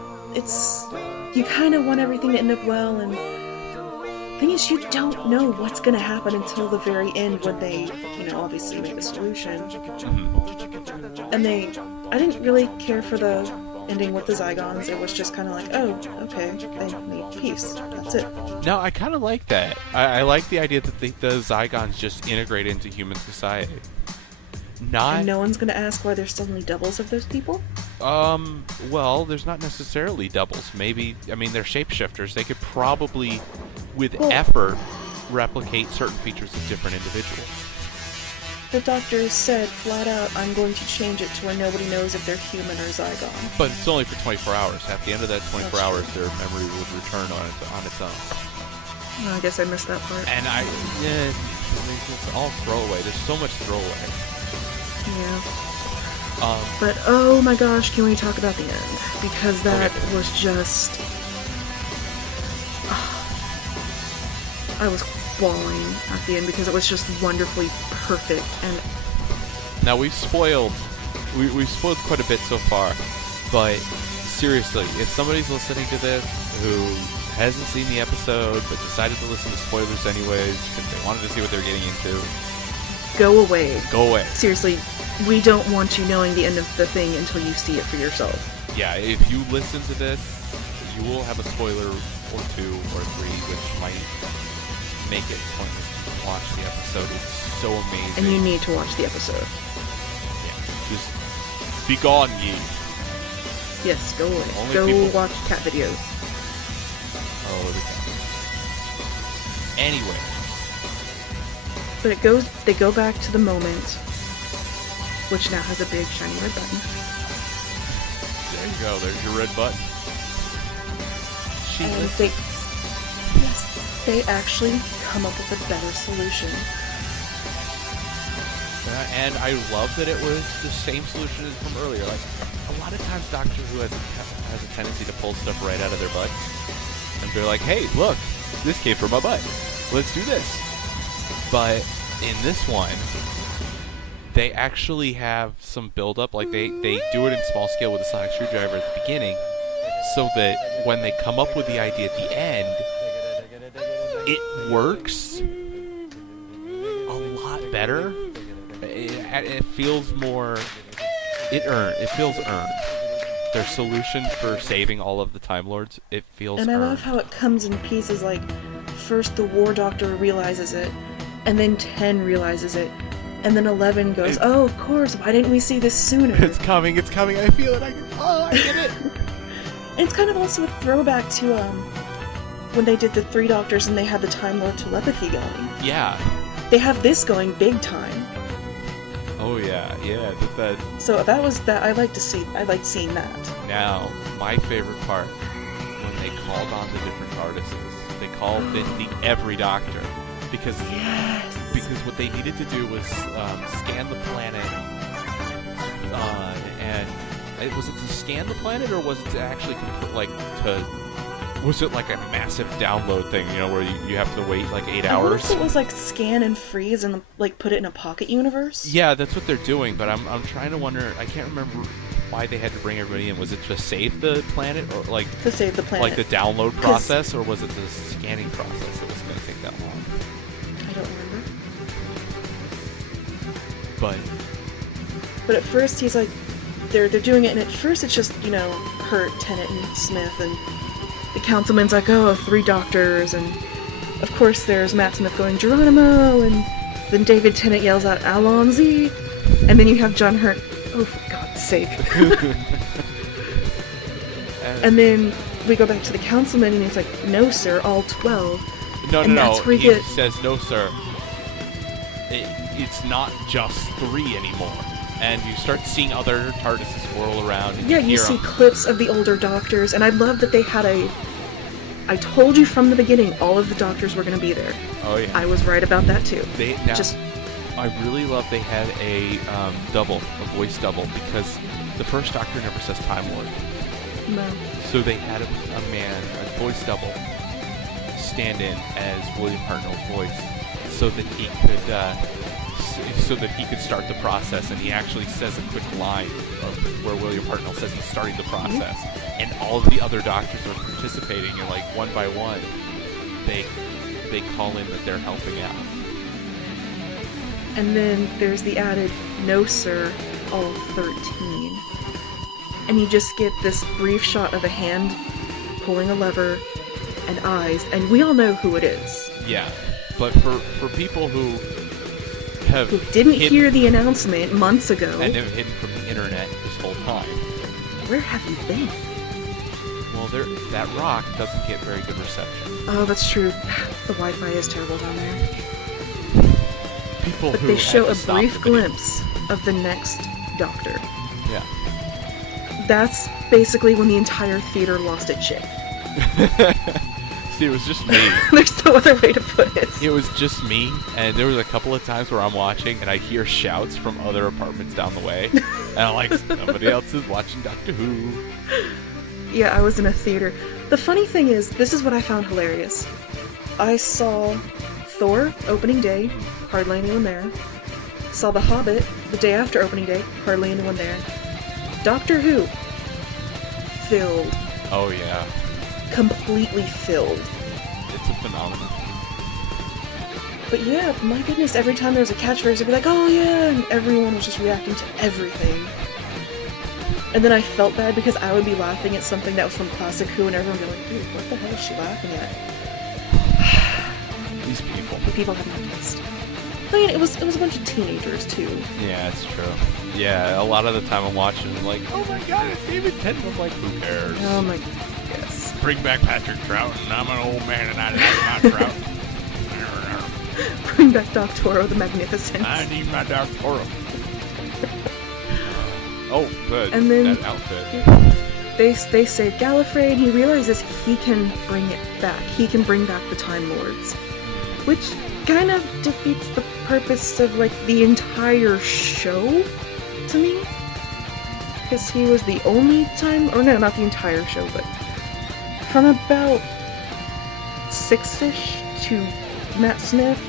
you kind of want everything to end up well, and the thing is, you don't know what's going to happen until the very end when they, obviously make a solution. Mm-hmm. And I didn't really care for the ending with the Zygons. It was just kind of like, oh, okay, they made peace. That's it. No, I kind of like that. I like the idea that the Zygons just integrate into human society. And no one's going to ask why there's suddenly doubles of those people? Well, there's not necessarily doubles. Maybe, they're shapeshifters. They could probably, with effort, replicate certain features of different individuals. The Doctor said flat out, "I'm going to change it to where nobody knows if they're human or Zygon." But it's only for 24 hours. At the end of that 24 hours, their memory would return on its own. I guess I missed that part. And it's all throwaway. There's so much throwaway. Yeah. But oh my gosh, can we talk about the end? Because that was just... I was bawling at the end because it was just wonderfully perfect. And now we've spoiled quite a bit so far, but seriously, if somebody's listening to this who hasn't seen the episode but decided to listen to spoilers anyways because they wanted to see what they're getting into, go away. Go away. Seriously, we don't want you knowing the end of the thing until you see it for yourself. Yeah, if you listen to this, you will have a spoiler or two or three, which might make it pointless to watch the episode. It's so amazing. And you need to watch the episode. Yeah, just be gone, ye. Yes, go away. Only go people... watch cat videos. Oh, the cat. Anyway. But they go back to the moment, which now has a big shiny red button. There you go, there's your red button. They actually come up with a better solution. And I love that it was the same solution as from earlier. Like, a lot of times Doctor Who has a tendency to pull stuff right out of their butts. And be like, hey, look, this came from my butt. let's do this. But in this one, they actually have some build-up. Like, they do it in small scale with a sonic screwdriver at the beginning, so that when they come up with the idea at the end, it works a lot better. It feels more... It feels earned. Their solution for saving all of the Time Lords, it feels And I earned. love how it comes in pieces, like, first the War Doctor realizes it, and then 10 realizes it, and then 11 goes, oh, of course, why didn't we see this sooner? It's coming, I feel it, I get it! And it's kind of also a throwback to, when they did the 3 Doctors and they had the Time Lord telepathy going. Yeah. They have this going big time. Oh yeah. So that was that. I liked seeing that. Now, my favorite part, when they called on the different TARDISes, they called in every Doctor, because what they needed to do was scan the planet, and was it to scan the planet, or was it to actually was it like a massive download thing, where you have to wait like 8 hours? It was like scan and freeze and like put it in a pocket universe. Yeah, that's what they're doing, but I'm trying to wonder, I can't remember why they had to bring everybody in. Was it to save the planet, or like to save the planet, like the download process, or was it the scanning process that was going to take that long? I don't remember. But at first he's like, they're doing it, and at first it's just Hurt, Tennant, and Smith, and the councilman's like, oh, 3 Doctors, and of course there's Matt Smith going, Geronimo, and then David Tennant yells out, Alonzi, and then you have John Hurt, oh, for God's sake. And then we go back to the councilman, and he's like, no, sir, all 12. No, he says, no, sir, it's not just 3 anymore. And you start seeing other TARDISes whirl around. And you see clips of the older Doctors, and I love that they had I told you from the beginning, all of the Doctors were going to be there. Oh yeah. I was right about that too. I really love they had a voice double, because the first Doctor never says Time Lord. No. So they had a voice double, stand in as William Hartnell's voice, so that he could start the process, and he actually says a quick line of where William Hartnell says he's starting the process, and all of the other Doctors are participating, and like one by one, they call in that they're helping out. And then there's the added, no sir, all 13. And you just get this brief shot of a hand pulling a lever and eyes, and we all know who it is. Yeah, but for people who didn't hear the announcement months ago and have hidden from the internet this whole time, where have you been? Well, that rock doesn't get very good reception. Oh, that's true. The Wi-Fi is terrible down there. But they show a brief glimpse of the next Doctor. Yeah. That's basically when the entire theater lost its shit. See, it was just me. There's no other way to put it. It was just me, and there was a couple of times where I'm watching and I hear shouts from other apartments down the way, and I'm like, somebody else is watching Doctor Who. Yeah, I was in a theater. The funny thing is, this is what I found hilarious. I saw Thor opening day, hardly anyone there. Saw The Hobbit the day after opening day, hardly anyone there. Doctor Who, filled. Oh yeah. Completely filled. It's a phenomenon. But yeah, my goodness, every time there was a catchphrase, I'd be like, oh yeah, and everyone was just reacting to everything. And then I felt bad because I would be laughing at something that was from Classic Who, and everyone would be like, dude, what the hell is she laughing at? These people. People have no taste. I mean, it was a bunch of teenagers too. Yeah, it's true. Yeah, a lot of the time I'm watching, I'm like, oh my god, it's David Tennant. I'm like, who cares? Oh my god, yes. Bring back Patrick Troughton. I'm an old man and I like my Troughton. Bring back Doc Toro the Magnificent. I need my Doc Toro. Oh, good. And then that outfit. They save Gallifrey, and he realizes he can bring it back. He can bring back the Time Lords, which kind of defeats the purpose of like the entire show to me, because he was the only time, or no, not the entire show, but from about 6-ish to Matt Smith,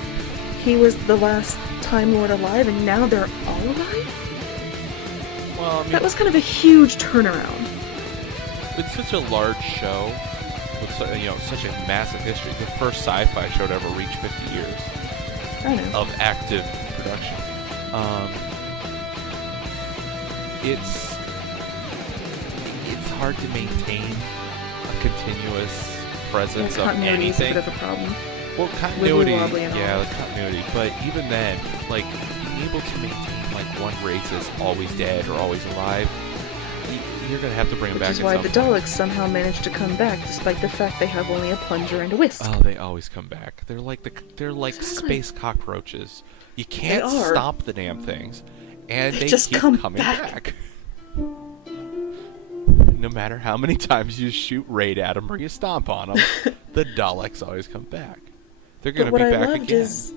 he was the last Time Lord alive, and now they're all alive? Well, I mean, That was kind of a huge turnaround. it's such a large show with such a massive history. The first sci-fi show to ever reach 50 years I know. of active production. It's hard to maintain a continuous presence of Continuity is a anything. bit of a problem. Well, continuity, Wibbly-wobbly and all. yeah, the continuity. But even then, like, being able to maintain, like, one race is always dead or always alive, you're gonna have to bring them back Which is at why some the point. Daleks somehow managed to come back, despite the fact they have only a plunger and a whisk. Oh, they always come back. They're like Exactly. space cockroaches. You can't are. stop the damn things, and they Just keep come coming back. No matter how many times you shoot raid at them or you stomp on them, the Daleks always come back. They're gonna But be what I back loved again. is,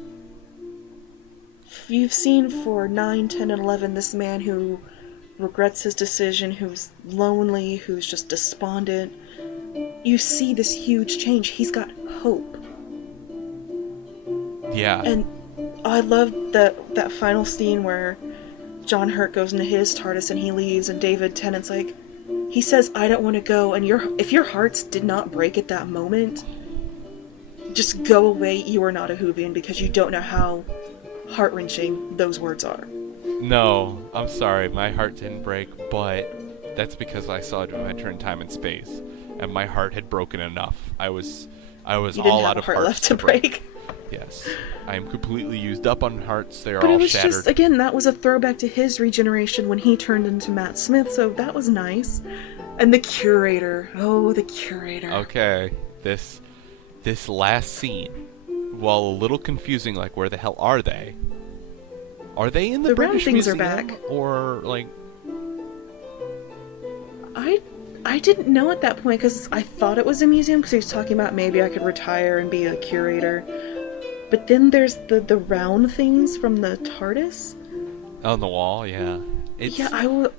you've seen for 9, 10, and 11 this man who regrets his decision, who's lonely, who's just despondent. You see this huge change. He's got hope. Yeah. And I love that final scene where John Hurt goes into his TARDIS and he leaves, and David Tennant's like, he says, "I don't want to go," and if your hearts did not break at that moment, just go away. You are not a Whovian, because you don't know how heart-wrenching those words are. No, I'm sorry, my heart didn't break, but that's because I saw Adventure in Time and Space, and my heart had broken enough. I was You didn't all have out a of heart hearts left to break. Yes, I am completely used up on hearts. They are But all it was shattered. just, again, that was a throwback to his regeneration when he turned into Matt Smith, so that was nice. And the Curator. Oh, the Curator. Okay, this last scene, while a little confusing, like where the hell are they? Are they in the The round British things are Museum, back. or like? I didn't know at that point, because I thought it was a museum, because he was talking about maybe I could retire and be a curator. But then there's the round things from the TARDIS. On the wall, yeah. It's, Yeah,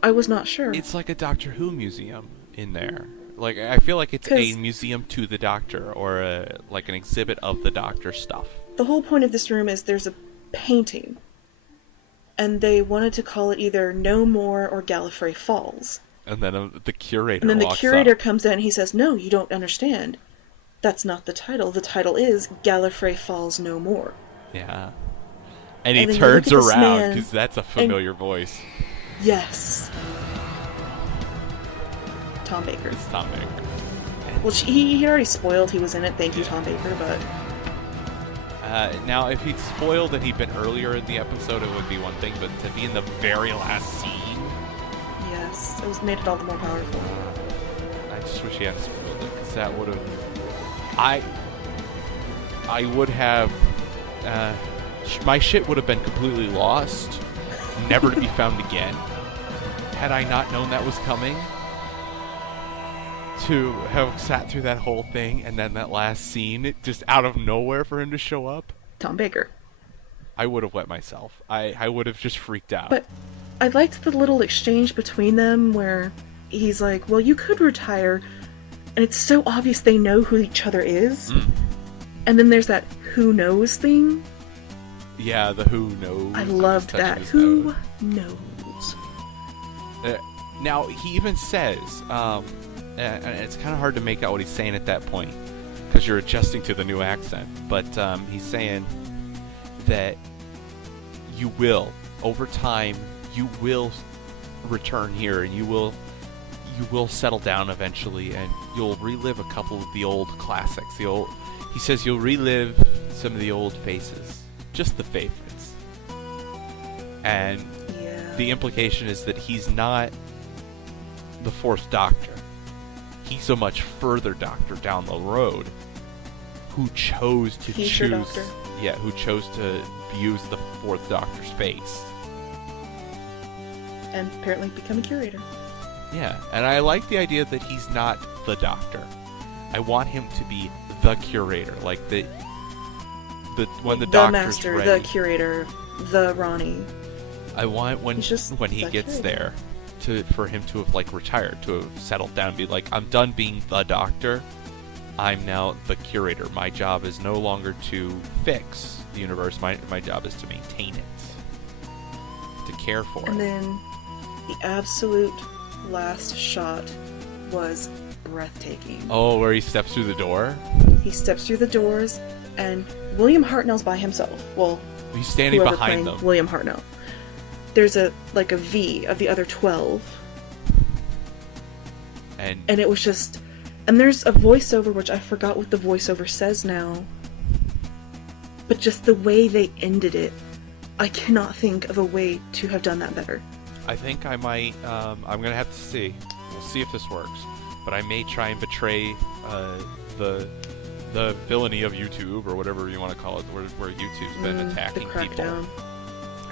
I was not sure. It's like a Doctor Who museum in there. Like, I feel like it's a 'Cause- museum to the Doctor, or like an exhibit of the Doctor stuff. The whole point of this room is there's a painting, and they wanted to call it either No More or Gallifrey Falls. And then the curator And then the walks curator up. comes in and he says, "No, you don't understand. That's not the title. The title is Gallifrey Falls No More." Yeah. And he And then you turns look at this around, man, because that's a familiar voice. Yes. Tom Baker. It's Tom Baker. Well, he already spoiled he was in it. Thank you, Tom Baker, but Now, if he'd spoiled that he'd been earlier in the episode, it would be one thing, but to be in the very last scene, yes, it made it all the more powerful. I just wish he hadn't spoiled it, because that would have... I would have... my shit would have been completely lost, never to be found again, had I not known that was coming. To have sat through that whole thing, and then that last scene, just out of nowhere for him to show up, Tom Baker. I would have wet myself. I would have just freaked out. But I liked the little exchange between them where he's like, "Well, you could retire," and it's so obvious they know who each other is. And then there's that "who knows" thing. Yeah, the who knows. I loved touching that. his Who nose. knows? Now, he even says, and it's kind of hard to make out what he's saying at that point, because you're adjusting to the new accent, but he's saying that you will, over time, you will return here, and you will settle down eventually, and you'll relive a couple of the old classics. He says you'll relive some of the old faces, just the favorites. And Yeah. the implication is that he's not the fourth Doctor. He's a much further Doctor down the road who chose to He's your choose... Doctor. Yeah, who chose to use the fourth Doctor's face. And apparently become a curator. Yeah, and I like the idea that he's not the Doctor. I want him to be the curator, like when the The Doctor's master, ready. the curator, the Ronnie. I want when He's just he the gets curator. there for him to have like retired, to have settled down, and be like, I'm done being the Doctor. I'm now the curator. My job is no longer to fix the universe. My job is to maintain it, to care for it. And then the absolute last shot was breathtaking. Oh, where he steps through the door? He steps through the doors, and William Hartnell's by himself. Well, he's standing whoever behind playing them. William Hartnell. There's a V of the other 12. And it was just... And there's a voiceover, which I forgot what the voiceover says now. But just the way they ended it, I cannot think of a way to have done that better. I think I might, I'm going to have to see. We'll see if this works. But I may try and betray the villainy of YouTube, or whatever you want to call it, where YouTube's been attacking the people. crackdown.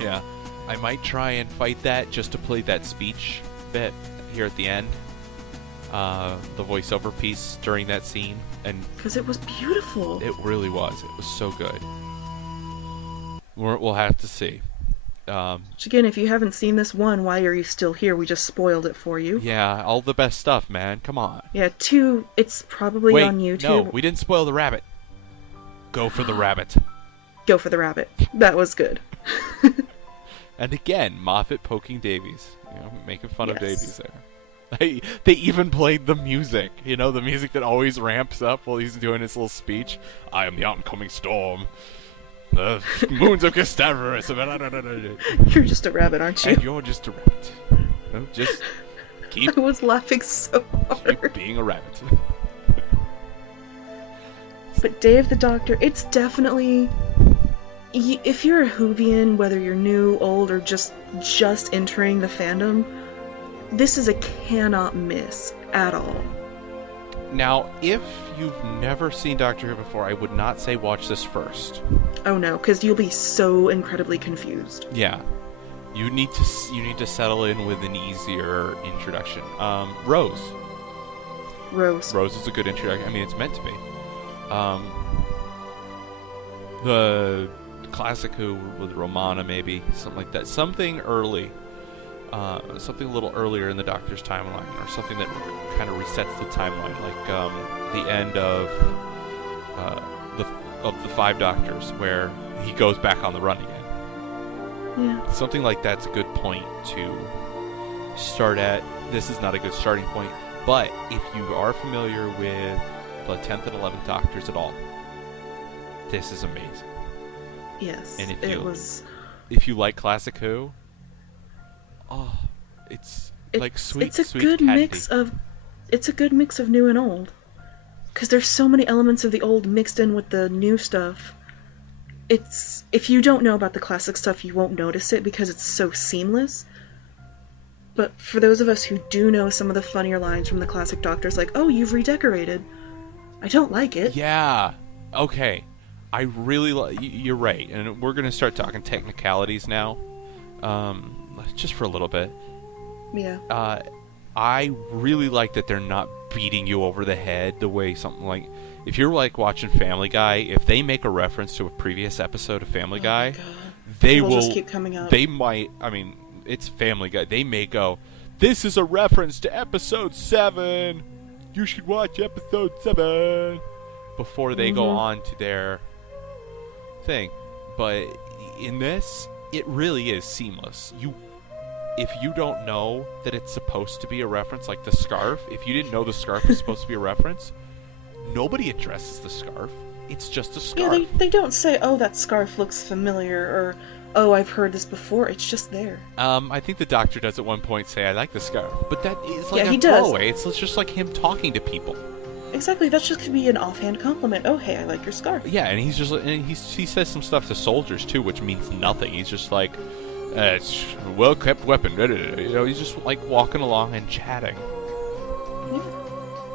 Yeah. I might try and fight that just to play that speech bit here at the end. The voiceover piece during that scene. And because it was beautiful. it really was. It was so good. We'll have to see. Which again, if you haven't seen this one, why are you still here? We just spoiled it for you. Yeah, all the best stuff, man. Come on. Yeah, 2, it's probably Wait, on YouTube. no, we didn't spoil the rabbit. Go for the rabbit. Go for the rabbit. That was good. And again, Moffat poking Davies. You know, making fun of Yes. Davies there. They even played the music. You know, the music that always ramps up while he's doing his little speech. I am the oncoming storm. The moons of Gustavus. You're just a rabbit, aren't you? And you're just a rabbit. You know, just keep I was laughing so hard. keep being a rabbit. But Dave the Doctor, it's definitely... If you're a Whovian, whether you're new, old, or just entering the fandom, this is a cannot miss at all. Now, if you've never seen Doctor Who before, I would not say watch this first. Oh no, because you'll be so incredibly confused. Yeah, you need to settle in with an easier introduction. Rose is a good introduction. I mean, it's meant to be. The classic Who with Romana, maybe something like that. Something early. Something a little earlier in the Doctor's timeline, or something that kind of resets the timeline, like the end of the 5 Doctors, where he goes back on the run again. Yeah. Something like that's a good point to start at. This is not a good starting point, but if you are familiar with the 10th and 11th Doctors at all, this is amazing. Yes, And if you like classic Who, oh, it's like sweet, it's a sweet good candy. It's a good mix of new and old. Because there's so many elements of the old mixed in with the new stuff. If you don't know about the classic stuff, you won't notice it because it's so seamless. But for those of us who do know some of the funnier lines from the classic Doctors, like, oh, you've redecorated. I don't like it. Yeah. Okay. I really you're right, and we're gonna start talking technicalities now, just for a little bit. Yeah. I really like that they're not beating you over the head the way something like, if you're like watching Family Guy, if they make a reference to a previous episode of Family Guy, they will just keep coming up. They might. I mean, it's Family Guy. They may go, "This is a reference to episode 7. You should watch episode 7." Before they go on to their thing. But in this, it really is seamless. If you don't know that it's supposed to be a reference, like the scarf, if you didn't know the scarf was supposed to be a reference, nobody addresses the scarf. It's just a scarf. Yeah, they don't say, oh, that scarf looks familiar, or, oh, I've heard this before. It's just there. I think the Doctor does at one point say, I like the scarf. But that is like he a does. throwaway. It's just like him talking to people. Exactly, that just could be an offhand compliment. Oh, hey, I like your scarf. Yeah, and he says some stuff to soldiers too, which means nothing. He's just like, it's a well-kept weapon. You know, he's just like walking along and chatting.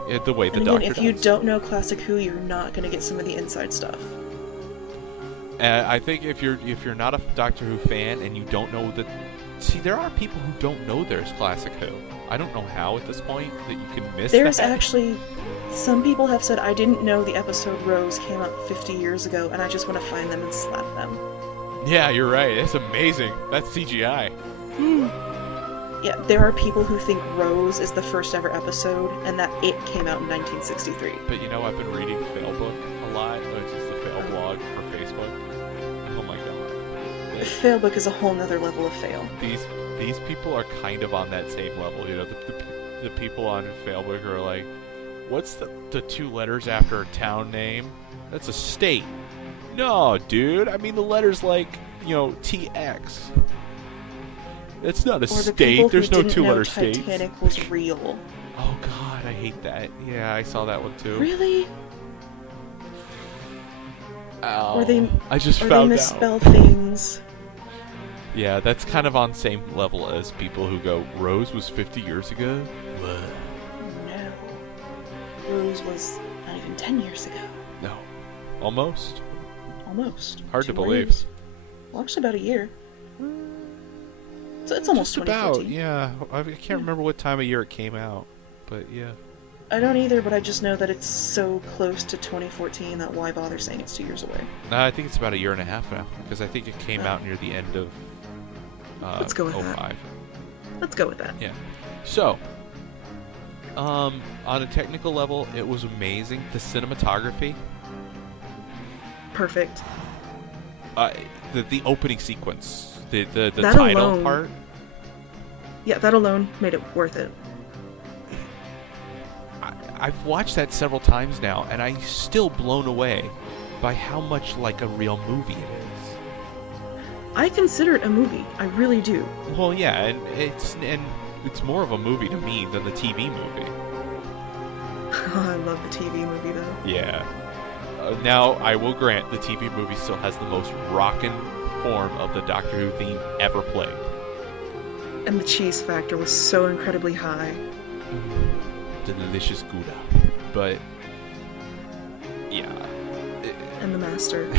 Yeah. The way the and Doctor again, if does. you don't know Classic Who, you're not going to get some of the inside stuff. I think if you're not a Doctor Who fan and you don't know that, see, there are people who don't know there's Classic Who. I don't know how at this point that you can miss There's that. actually, some people have said, I didn't know the episode Rose came out 50 years ago, and I just want to find them and slap them. Yeah, you're right. It's amazing. That's CGI. Yeah, there are people who think Rose is the first ever episode, and that it came out in 1963. But I've been reading Failbook a lot, which is the fail blog for Facebook. Oh my god. Failbook is a whole nother level of fail. These people are kind of on that same level, the people on Failbook are like, what's the 2 letters after a town name? That's a state. No, dude, I mean the letters like, TX. It's not a state. There's no 2-letter states. Titanic was real. Oh god, I hate that. Yeah, I saw that one too. Really? Ow. Or they found misspell out. things. Yeah, that's kind of on same level as people who go, Rose was 50 years ago? What? No. Rose was not even 10 years ago. No. Almost. Almost. Hard 2 to more believe. years. Well, actually about a year. So it's almost Just about, 2014. yeah. I can't remember what time of year it came out, but yeah. I don't either, but I just know that it's so close to 2014 that why bother saying it's 2 years away? I think it's about a year and a half now, because I think it came out near the end of Let's go with 05. that. Let's go with that. Yeah. So, on a technical level, it was amazing. The cinematography, Perfect. the opening sequence, the That title alone- part. Yeah, that alone made it worth it. I've watched that several times now, and I'm still blown away by how much like a real movie it is. I consider it a movie. I really do. Well, yeah, and it's more of a movie to me than the TV movie. I love the TV movie though. Yeah. Now, I will grant the TV movie still has the most rockin' form of the Doctor Who theme ever played. And the cheese factor was so incredibly high. Delicious Gouda. But, yeah. And the Master.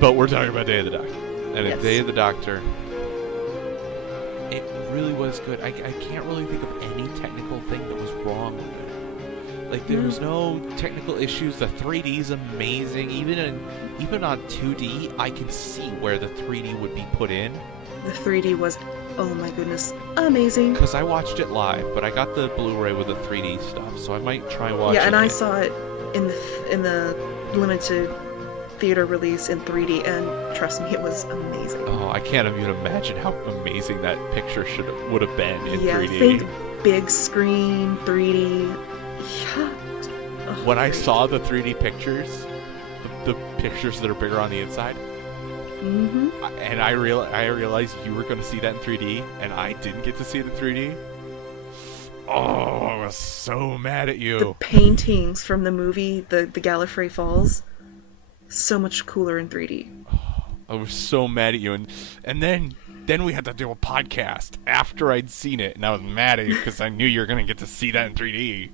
But we're talking about Day of the Doctor. And Yes. in Day of the Doctor, it really was good. I can't really think of any technical thing that was wrong with it. Like, there was no technical issues. The 3D's amazing. Even on 2D, I can see where the 3D would be put in. The 3D was, oh my goodness, amazing. Because I watched it live, but I got the Blu-ray with the 3D stuff, so I might try watching it. Yeah, and I saw it in the limited theater release in 3D, and trust me, it was amazing. Oh, I can't even imagine how amazing that picture would have been in 3D. Think big screen, 3D. Yeah. Oh, When I great. saw the 3D pictures, the pictures that are bigger on the inside, and I realized you were going to see that in 3D, and I didn't get to see it in 3D. Oh, I was so mad at you. The paintings from the movie, the Gallifrey Falls, so much cooler in 3D. I was so mad at you, and then we had to do a podcast after I'd seen it, and I was mad at you because I knew you were going to get to see that in 3D.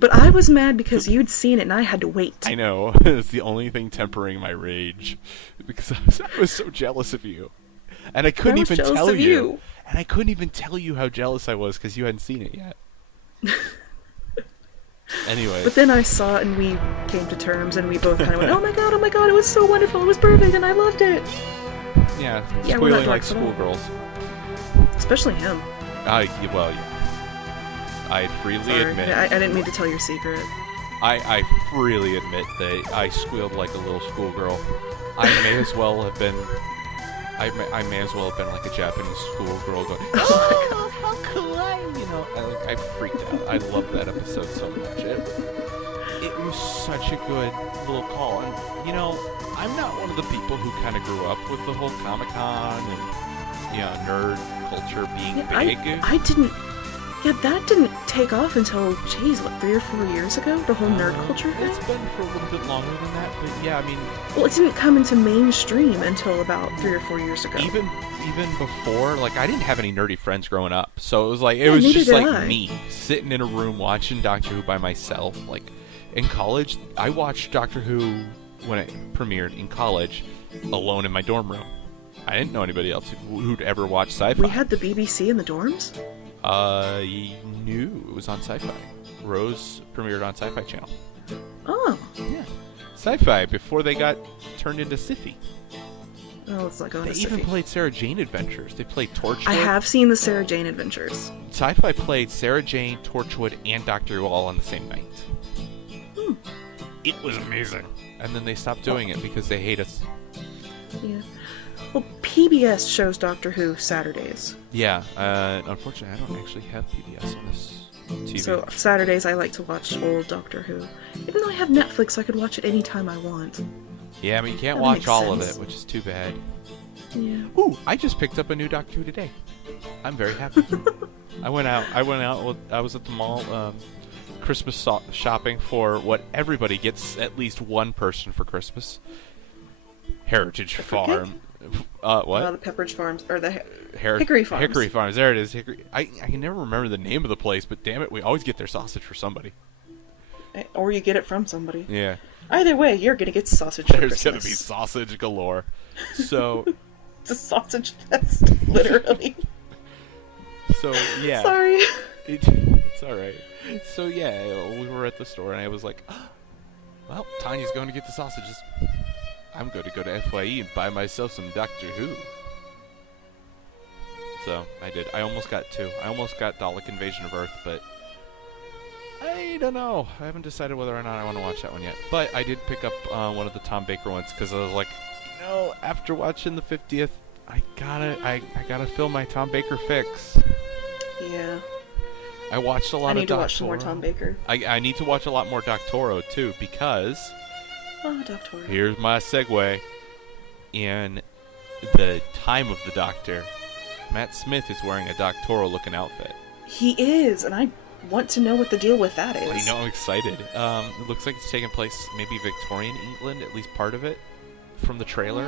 But I was mad because you'd seen it and I had to wait. I know. It's the only thing tempering my rage. Because I was so jealous of you. And I couldn't even tell you. And I couldn't even tell you how jealous I was because you hadn't seen it yet. Anyway. But then I saw it and we came to terms and we both kind of went, oh my god, it was so wonderful, it was perfect, and I loved it. Yeah, we're not squealing like dorks at all. schoolgirls. Especially him. Well, yeah. I freely Sorry, admit. I didn't mean to tell your secret. I freely admit that I squealed like a little schoolgirl. I may as well have been. I may as well have been like a Japanese schoolgirl going, oh, how kawaii, I freaked out. I loved that episode so much. It was such a good little call. And, I'm not one of the people who kind of grew up with the whole Comic-Con and, nerd culture being big. I didn't... Yeah, that didn't take off until, 3 or 4 years ago? The whole nerd culture thing? It's been for a little bit longer than that, but yeah, I mean... Well, it didn't come into mainstream until about 3 or 4 years ago. Even before, I didn't have any nerdy friends growing up, so it was it was just me sitting in a room watching Doctor Who by myself. In college, I watched Doctor Who when it premiered in college, alone in my dorm room. I didn't know anybody else who'd ever watched sci-fi. We had the BBC in the dorms? Knew it was on Sci-Fi. Rose premiered on Sci-Fi Channel. Oh. Yeah. Sci-Fi before they got turned into Sci-Fi. Oh, let's not go They into even Sophie. played Sarah Jane Adventures. They played Torchwood. I have seen the Sarah Jane Adventures. Sci-Fi played Sarah Jane, Torchwood, and Doctor Who all on the same night. It was amazing. And then they stopped doing it because they hate us. Yeah. Well, PBS shows Doctor Who Saturdays. Yeah, unfortunately, I don't actually have PBS on this TV. So Saturdays I like to watch old Doctor Who. Even though I have Netflix, so I could watch it anytime I want. Yeah, I mean, you can't That watch makes all of sense. it, which is too bad. Yeah. Ooh, I just picked up a new Doctor Who today. I'm very happy. I went out. I was at the mall, Christmas shopping for what everybody gets at least one person for Christmas. Heritage Farm. What? The Pepperidge Farms or the Hickory Hickory Farms. Hickory Farms. There it is. Hickory. I can never remember the name of the place, but damn it, we always get their sausage for somebody. Or you get it from somebody. Yeah. Either way, you're gonna get sausage for There's Christmas. gonna be sausage galore. So. It's a sausage fest, literally. So yeah. Sorry. It's all right. So yeah, we were at the store and I was like, oh, well, Tanya's going to get the sausages. I'm going to go to FYE and buy myself some Doctor Who. So I did. I almost got two. I almost got Dalek Invasion of Earth, but I don't know. I haven't decided whether or not I want to watch that one yet. But I did pick up one of the Tom Baker ones because I was like, after watching the 50th, I gotta fill my Tom Baker fix. Yeah. I watched a lot of I need to Doctoro. watch some more Tom Baker. I need to watch a lot more Doctoro too, because Oh, Doctor. here's my segue. In the time of the Doctor, Matt Smith is wearing a Doctoro looking outfit. He is, and I want to know what the deal with that is. I know, I'm excited. It looks like it's taking place maybe Victorian England, at least part of it, from the trailer.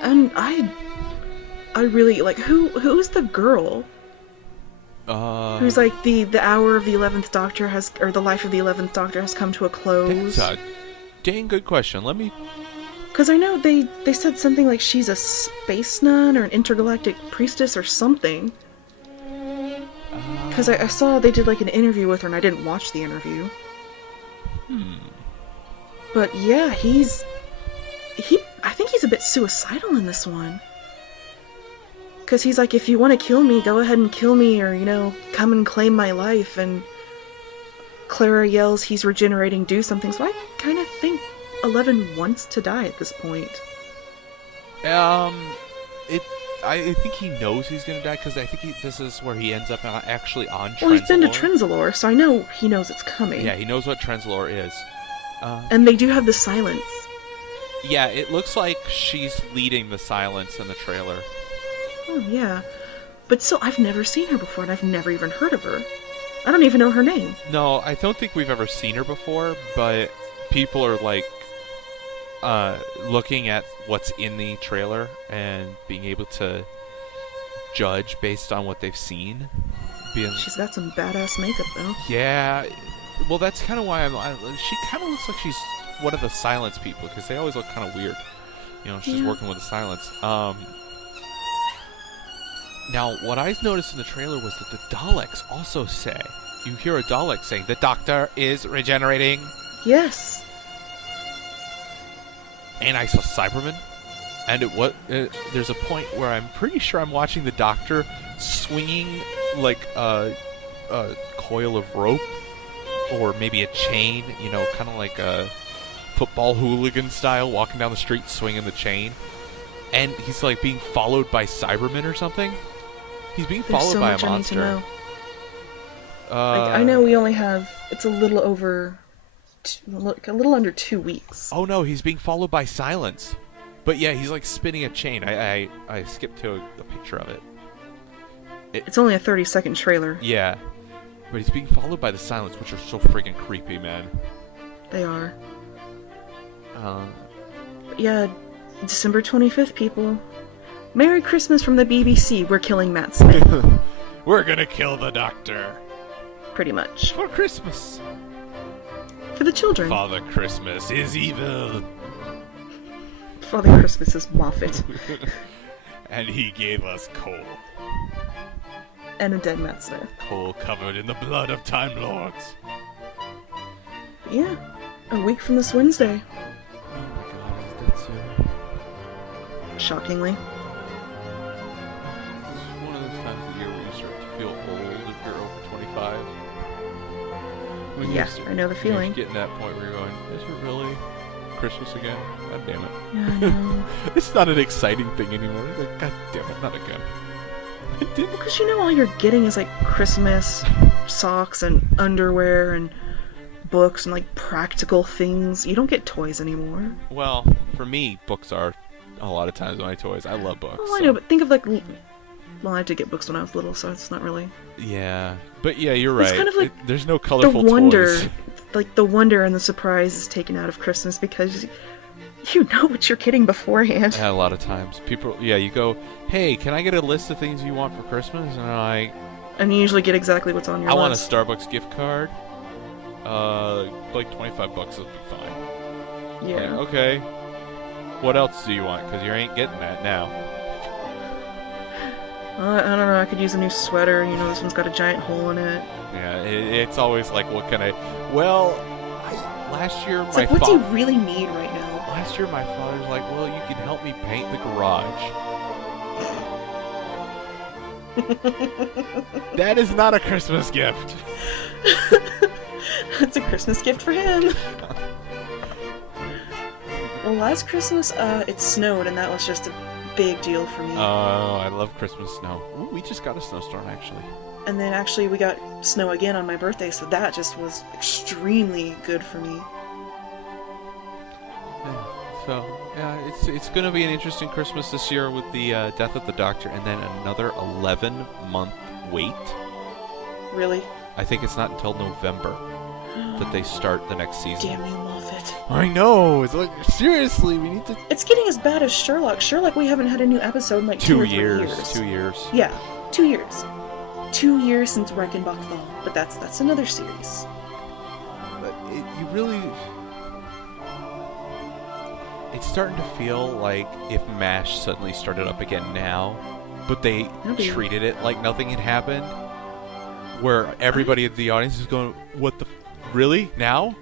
And I really like who's the girl who's like the hour of the 11th Doctor has, or the life of the 11th Doctor has come to a close. That's a dang good question. Let me. Because I know they said something like she's a space nun or an intergalactic priestess or something. Because I saw they did like an interview with her, and I didn't watch the interview. But yeah, I think he's a bit suicidal in this one. Because he's like, if you want to kill me, go ahead and kill me, or, come and claim my life. And Clara yells, he's regenerating, do something. So I kind of think 11 wants to die at this point. I think he knows he's gonna die because I think this is where he ends up actually on Trenzalore. Well, he's been to Trenzalore, so I know he knows it's coming. Yeah, he knows what Trenzalore is. And they do have the silence. Yeah, it looks like she's leading the silence in the trailer. Oh, yeah. But still, I've never seen her before, and I've never even heard of her. I don't even know her name. No, I don't think we've ever seen her before, but people are like looking at what's in the trailer and being able to judge based on what they've seen. She's got some badass makeup, though. Yeah, well, that's kind of why she kind of looks like she's one of the silence people, because they always look kind of weird. She's working with the silence. Now, what I noticed in the trailer was that the Daleks also say, you hear a Dalek saying, the Doctor is regenerating. Yes. And I saw Cybermen, and there's a point where I'm pretty sure I'm watching the Doctor swinging like a coil of rope, or maybe a chain, kind of like a football hooligan style, walking down the street swinging the chain. And he's like being followed by Cybermen or something. He's being followed by a monster. There's so much I need to know. I know we only have, it's a little under 2 weeks. Oh no, he's being followed by silence. But yeah, he's like spinning a chain. I skipped to a picture of it. It's only a 30-second trailer. Yeah. But he's being followed by the silence, which are so freaking creepy, man. They are. Yeah, December 25th, people. Merry Christmas from the BBC. We're killing Matt Smith. We're gonna kill the Doctor. Pretty much. For Christmas. For the children. Father Christmas is evil. Father Christmas is Moffat. And he gave us coal. And a dead Matt Smith. Coal covered in the blood of Time Lords. Yeah. A week from this Wednesday. Oh my god, is that soon? shockingly. It's one of those times of the year where you start to feel old if you're over 25. When Yeah, I know the feeling. You're getting to that point where you're going, is it really Christmas again? God damn it. Yeah, I know. It's not an exciting thing anymore. It's like, God damn it, not again. Because you know all you're getting is like Christmas socks and underwear and books and like practical things. You don't get toys anymore. Well, for me, books are a lot of times my toys. I love books. Oh, I know, but think of like... Well, I did get books when I was little, so it's not really... Yeah, but yeah, you're right. It's kind of like there's no colorful the wonder, toys. like the wonder and the surprise is taken out of Christmas because you know what you're getting beforehand. Yeah, a lot of times. People, you go, hey, can I get a list of things you want for Christmas? And And you usually get exactly what's on your I list. want a Starbucks gift card. Like $25 would be fine. Yeah. Like, okay. What else do you want? Because you ain't getting that now. I don't know, I could use a new sweater, you know, this one's got a giant hole in it. Yeah, it's always like, what can I... Well, last year It's my like, what do you really need right now? Last year my father's like, well, you can help me paint the garage. That is not a Christmas gift. It's a Christmas gift for him. Well, last Christmas, it snowed, and that was just a big deal for me. Oh, I love Christmas snow. Ooh, we just got a snowstorm, actually. And then actually we got snow again on my birthday, so that just was extremely good for me. Yeah, so, yeah, it's going to be an interesting Christmas this year with the death of the Doctor, and then another 11-month wait. Really? I think it's not until November that they start the next season. Damn you, Moffat. I know. It's like, seriously, we need to... It's getting as bad as Sherlock. Sherlock, we haven't had a new episode in like 2 or 3 years. 2 years. Yeah, 2 years. 2 years since Reichenbach Fall, but that's another series. But you really... It's starting to feel like if MASH suddenly started up again now, but they treated it like nothing had happened, where everybody at the audience is going, what the... Really? Now?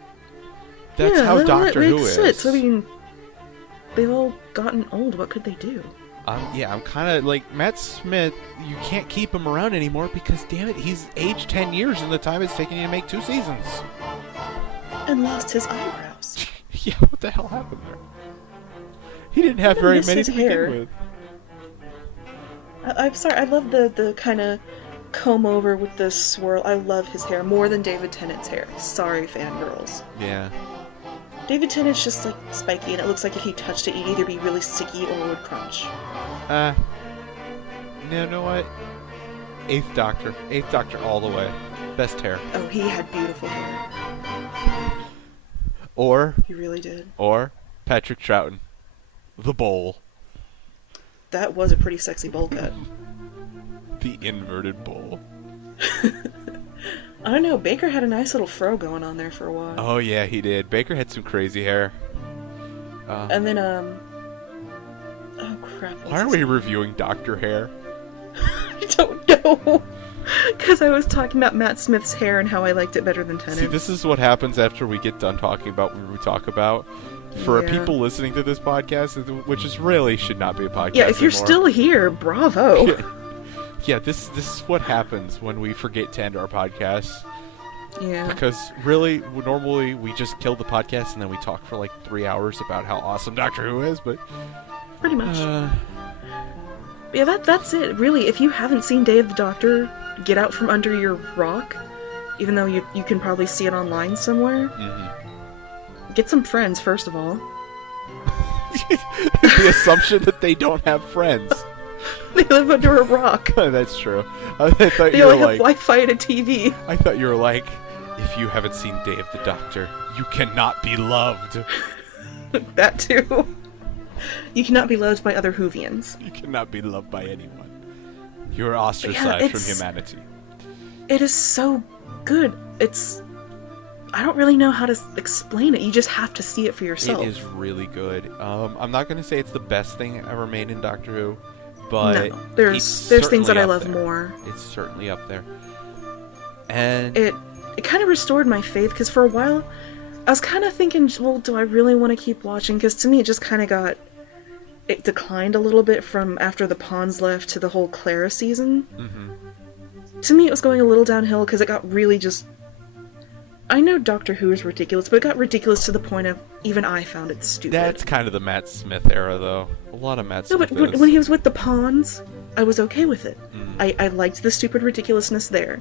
That's how Doctor Who is. Sense. I mean, they've all gotten old. What could they do? Yeah, I'm kind of like Matt Smith. You can't keep him around anymore because, damn it, he's aged 10 years in the time it's taken you to make 2 seasons. And lost his eyebrows. Yeah, what the hell happened there? He didn't have very many to begin with. I'm sorry. I love the kind of comb over with the swirl. I love his hair more than David Tennant's hair. Sorry, fangirls. Yeah. David Tennant's just like spiky, and it looks like if he touched it, he'd either be really sticky or would crunch. No, you know what? Eighth Doctor all the way. Best hair. Oh, he had beautiful hair. Or he really did. Or Patrick Troughton, the bowl. That was a pretty sexy bowl cut. The inverted bowl. I don't know, Baker had a nice little fro going on there for a while. Oh yeah, he did. Baker had some crazy hair. And then, oh crap. Why are we reviewing Doctor hair? I don't know. Because I was talking about Matt Smith's hair and how I liked it better than Tennant. See, this is what happens after we get done talking about what we talk about. For people listening to this podcast, which is really should not be a podcast Yeah, if you're anymore. still here, bravo. Yeah, this is what happens when we forget to end our podcasts. Yeah. Because really, normally we just kill the podcast and then we talk for like 3 hours about how awesome Doctor Who is, but... Pretty much. Yeah, that's it. Really, if you haven't seen Day of the Doctor, get out from under your rock, even though you can probably see it online somewhere. Mm-hmm. Get some friends, first of all. The assumption that they don't have friends. They live under a rock. That's true. I thought they you were only like... have Wi-Fi and a TV. I thought you were like, if you haven't seen Day of the Doctor, you cannot be loved. That too. You cannot be loved by other Whovians. You cannot be loved by anyone. You are ostracized from humanity. It is so good. I don't really know how to explain it. You just have to see it for yourself. It is really good. I'm not going to say it's the best thing ever made in Doctor Who, but no, there's things that I love more. It's certainly up there. And it kind of restored my faith, because for a while I was kind of thinking, well, do I really want to keep watching? Because to me it just kind of got it declined a little bit from after the Pawns left to the whole Clara season. To me, it was going a little downhill because it got really just... I know Doctor Who is ridiculous, but it got ridiculous to the point of even I found it stupid. That's kind of the Matt Smith era, though. A lot of Matt No, Smith but when he was with the Pawns, I was okay with it. I liked the stupid ridiculousness there.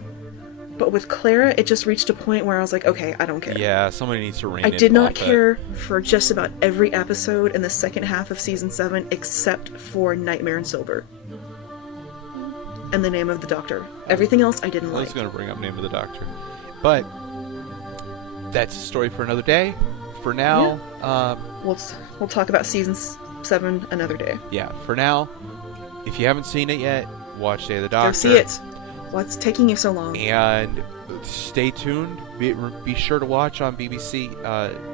But with Clara, it just reached a point where I was like, okay, I don't care. Yeah, somebody needs to rein I in did not Moffat. care for just about every episode in the second half of season 7 except for Nightmare and Silver. And the Name of the Doctor. Everything else I didn't I like. was going to bring up Name of the Doctor. But that's a story for another day. For now, We'll talk about season 7 another day. yeah, for now, if you haven't seen it yet, watch Day of the Doctor. Go see it. What's taking you so long? And stay tuned. Be sure to watch on BBC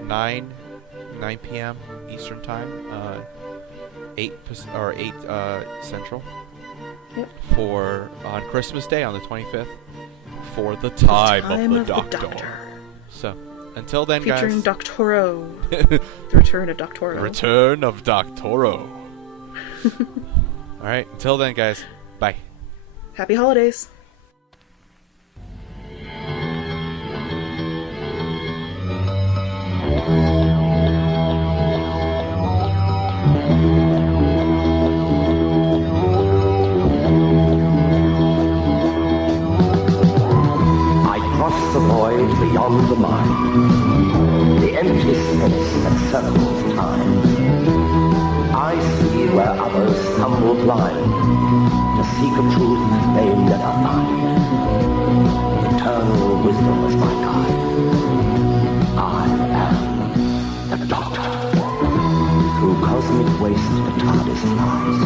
9 p.m. Eastern Time, 8 Central. Yep. For on Christmas Day on the 25th for the time of the Doctor. So until then, Featuring guys. Doctoro. The return of Doctoro. Return of Doctoro. All right. Until then, guys. Bye. Happy holidays. The void beyond the mind, the empty space that circles time. I see where others stumble blind to seek a truth they never find. Eternal wisdom is my guide. I am the Doctor. Through cosmic waste the TARDIS flies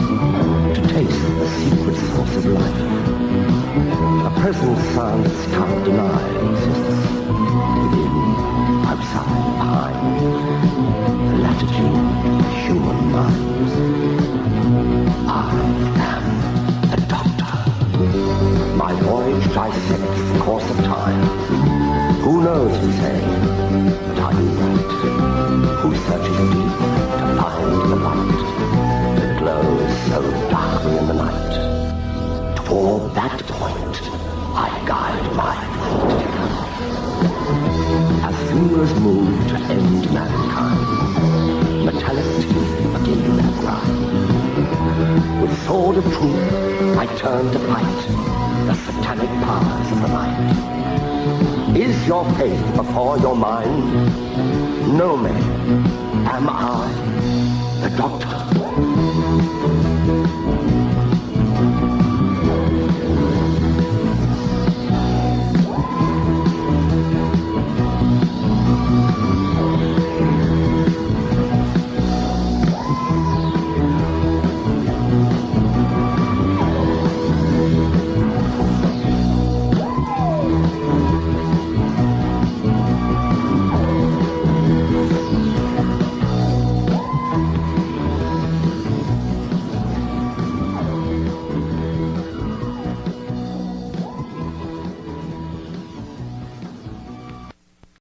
to taste the secret source of life. A present science can't deny exists within, outside, behind the latitude of human minds. I am the Doctor. My voyage dissects the course of time. Who knows, we say, but are you right? Who searches deep to find the light that glows so darkly in the night? Toward that point, I guide my feet. As fingers move to end mankind, metallic teeth begin their grind. With sword of truth, I turn to fight the satanic powers of the night. Is your faith before your mind? No, man. Am I the Doctor?